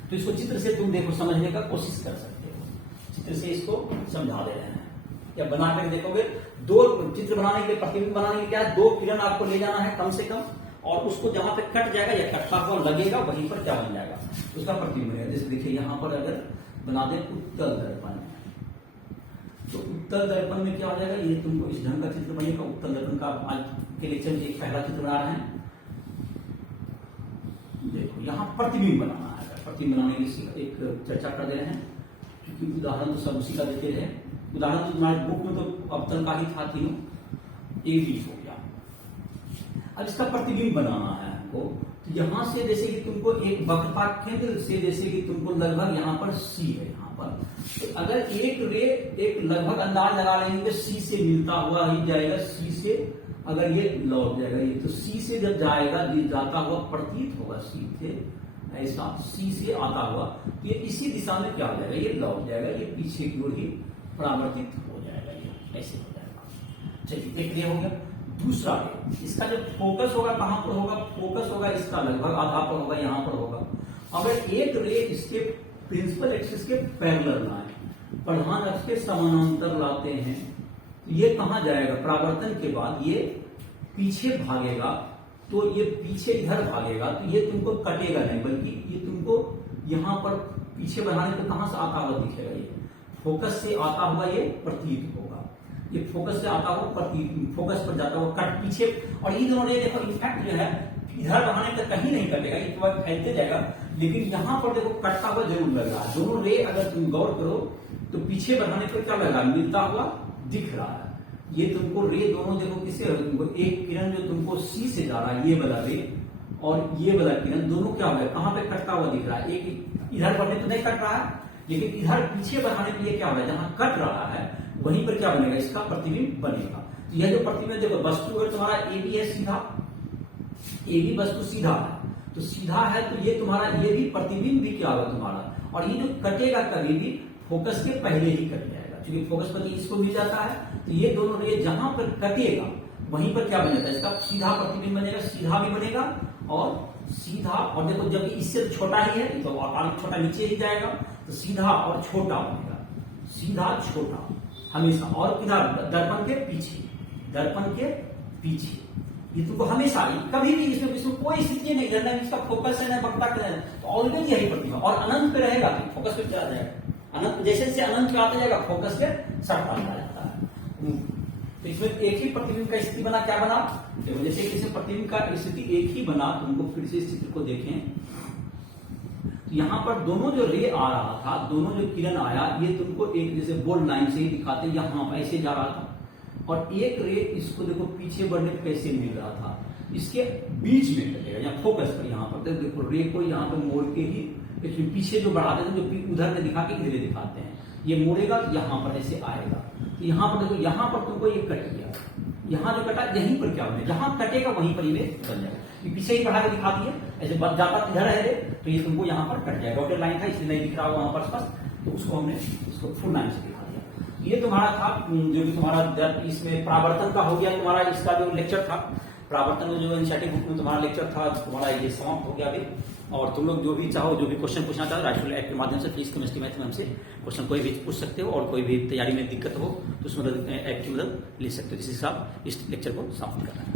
तो इसको चित्र से तुम देखो समझने का कोशिश कर सकते हो, चित्र से इसको समझा दे रहे हैं। या बना कर देखोगे, 2 चित्र बनाने के लिए, प्रतिबिंब बनाने के लिए क्या है, 2 किरण आपको ले जाना है कम से कम, और उसको जहां पे कट जाएगा या कटता हुआ लगेगा वहीं पर क्या बन जाएगा, उसका प्रतिबिंब बनेगा। जैसे देखिए यहाँ पर अगर बना दे उत्तल दर्पण, तो उत्तल दर्पण में क्या हो जाएगा, ये तुमको इस ढंग का चित्र बनेगा। उत्तल दर्पण का आज के लेक्चर में एक पहला चित्र बना रहे हैं, देखो यहाँ प्रतिबिंब बनाना है, प्रतिबिंब बनाने की एक चर्चा कर दे रहे हैं, क्योंकि उदाहरण तो सब उसी का देते रहे। उदाहरण तो तुम्हारे बुक में तो अवतल का ही था, तीनों ए बी हो गया। अब इसका प्रतिबिंब बनाना है हमको, तो यहां से जैसे कि तुमको एक वक्रता केंद्र से, जैसे कि तुमको लगभग यहाँ पर सी है, यहाँ पर। तो अगर एक रे एक लगभग अंदाज लगा लेंगे कि सी से मिलता हुआ ही जाएगा, सी से अगर ये लौट जाएगा ये, तो सी से जब जाएगा ये जाता हुआ प्रतीत होगा, सी से ऐसा सी से आता हुआ, तो ये इसी दिशा में क्या हो जाएगा, ये लौट जाएगा, ये पीछे की ओर ही परावर्तित हो जाएगा, ये ऐसे हो जाएगा। चलिए क्लियर हो गया। दूसरा रे, इसका जो फोकस होगा कहां पर होगा, फोकस होगा इसका लगभग आधा पर होगा, यहां पर होगा। अगर एक रे इसके प्रिंसिपल एक्सिस के पैरेलल लाए, प्रधान अक्ष के समानांतर लाते हैं, तो ये कहां जाएगा, परावर्तन के बाद ये पीछे भागेगा, तो ये पीछे इधर भागेगा, तो ये तुमको कटेगा नहीं, बल्कि ये तुमको यहां पर पीछे बढ़ाने पर कहां से आता हुआ दिखेगा, ये फोकस से आता हुआ ये प्रतीत होगा, ये फोकस से आता हुआ प्रतीत, फोकस पर जाता हुआ कट पीछे। और ये दोनों रे देखो इनफैक्ट जो है इधर बढ़ाने पर कहीं नहीं कटेगा, ये तो फैलते जाएगा, लेकिन यहां पर देखो कटता हुआ जरूर लग रहा है। दोनों रे अगर तुम गौर करो तो पीछे बढ़ाने पर क्या लग रहा है, मिलता हुआ दिख रहा है। ये तुमको रे दोनों देखो किससे, तुमको एक किरण जो तुमको सी से जा रहा है ये वाला रे, और ये वाला किरण दोनों क्या हो गया, कहां पे कटता हुआ दिख रहा है, एक इधर बढ़ने तो नहीं कट रहा है, लेकिन इधर पीछे बढ़ाने के लिए क्या हो रहा है, जहां कट रहा है वहीं पर क्या बनेगा, इसका प्रतिबिंब बनेगा। तो यह जो प्रतिबिंब देखो, वस्तु अगर तुम्हारा ए बी है सीधा, ए बी वस्तु सीधा है, तो सीधा है तो ये तुम्हारा ये भी प्रतिबिंब भी क्या होगा तुम्हारा, और ये जो कटेगा कभी भी फोकस के पहले ही कट जाएगा, क्योंकि फोकस पर इसको मिल जाता है, तो ये दोनों रे जहां पर कटेगा वहीं पर क्या बनेगा, इसका सीधा प्रतिबिंब बनेगा, सीधा भी बनेगा और सीधा, और देखो जब इससे छोटा ही है तो छोटा नीचे ही जाएगा, तो सीधा और छोटा बनेगा, सीधा छोटा हमेशा, और किधर, दर्पण के पीछे, दर्पण के पीछे, ये तुमको हमेशा कभी भी इसमें कोई स्थिति नहीं है, ना इसका फोकस है ना वक्ता का है, तो ऑलवेज यही प्रतिबिंब, और अनंत पे रहेगा, फोकस पे चला जाएगा, अनंत जैसे जैसे अनंत पे आता जाएगा फोकस पे सटता जाता है। तो इसमें एक ही प्रतिबिंब का स्थिति बना, क्या बना, देखो जैसे कि प्रतिबिंब का स्थिति एक ही बना, तुमको फिर से इस चित्र को देखें, तो यहां पर दोनों जो रे आ रहा था, दोनों जो किरण आया, ये तुमको एक जैसे बोल्ड लाइन से ही दिखाते, यहां पर ऐसे जा रहा था, और एक रे इसको देखो पीछे बढ़ने कैसे मिल रहा था, इसके बीच में कटेगा, या फोकस पर यहां पर देखो रे को यहां पर मोड़ के ही पीछे जो बढ़ाते थे, जो उधर में दिखा के इधर दिखाते हैं, ये मोड़ेगा यहां पर ऐसे आएगा, तो यहां पर देखो यहां पर तुमको ये कट गया, यहां जो कटा यहीं पर क्या बने, जहां कटेगा वहीं पर ये बन जाएगा, ये पीछे ही बढ़ा के दिखा दिया, ऐसे जाता इधर है रे, तो ये तुमको यहां पर कट जाएगा, डॉटेड लाइन था इसलिए नहीं दिख रहा वहां पर स्पष्ट, तो उसको हमने इसको फुल लाइन से दिखा दिया। ये तुम्हारा था जो भी तुम्हारा इसमें परावर्तन का हो गया, तुम्हारा इसका जो लेक्चर था परावर्तन में, जो इनिशिएटिव बुक में तुम्हारा लेक्चर था, तुम्हारा ये समाप्त हो गया अभी। और तुम लोग जो भी चाहो, जो भी क्वेश्चन पूछना चाहो राइफल ऐप के माध्यम से, फिजिक्स केमिस्ट्री मैथ में हमसे क्वेश्चन कोई भी पूछ सकते हो, और कोई भी तैयारी में दिक्कत हो तो उसमें ऐप की मदद ले सकते हो। इसी के साथ इस लेक्चर को समाप्त करना है।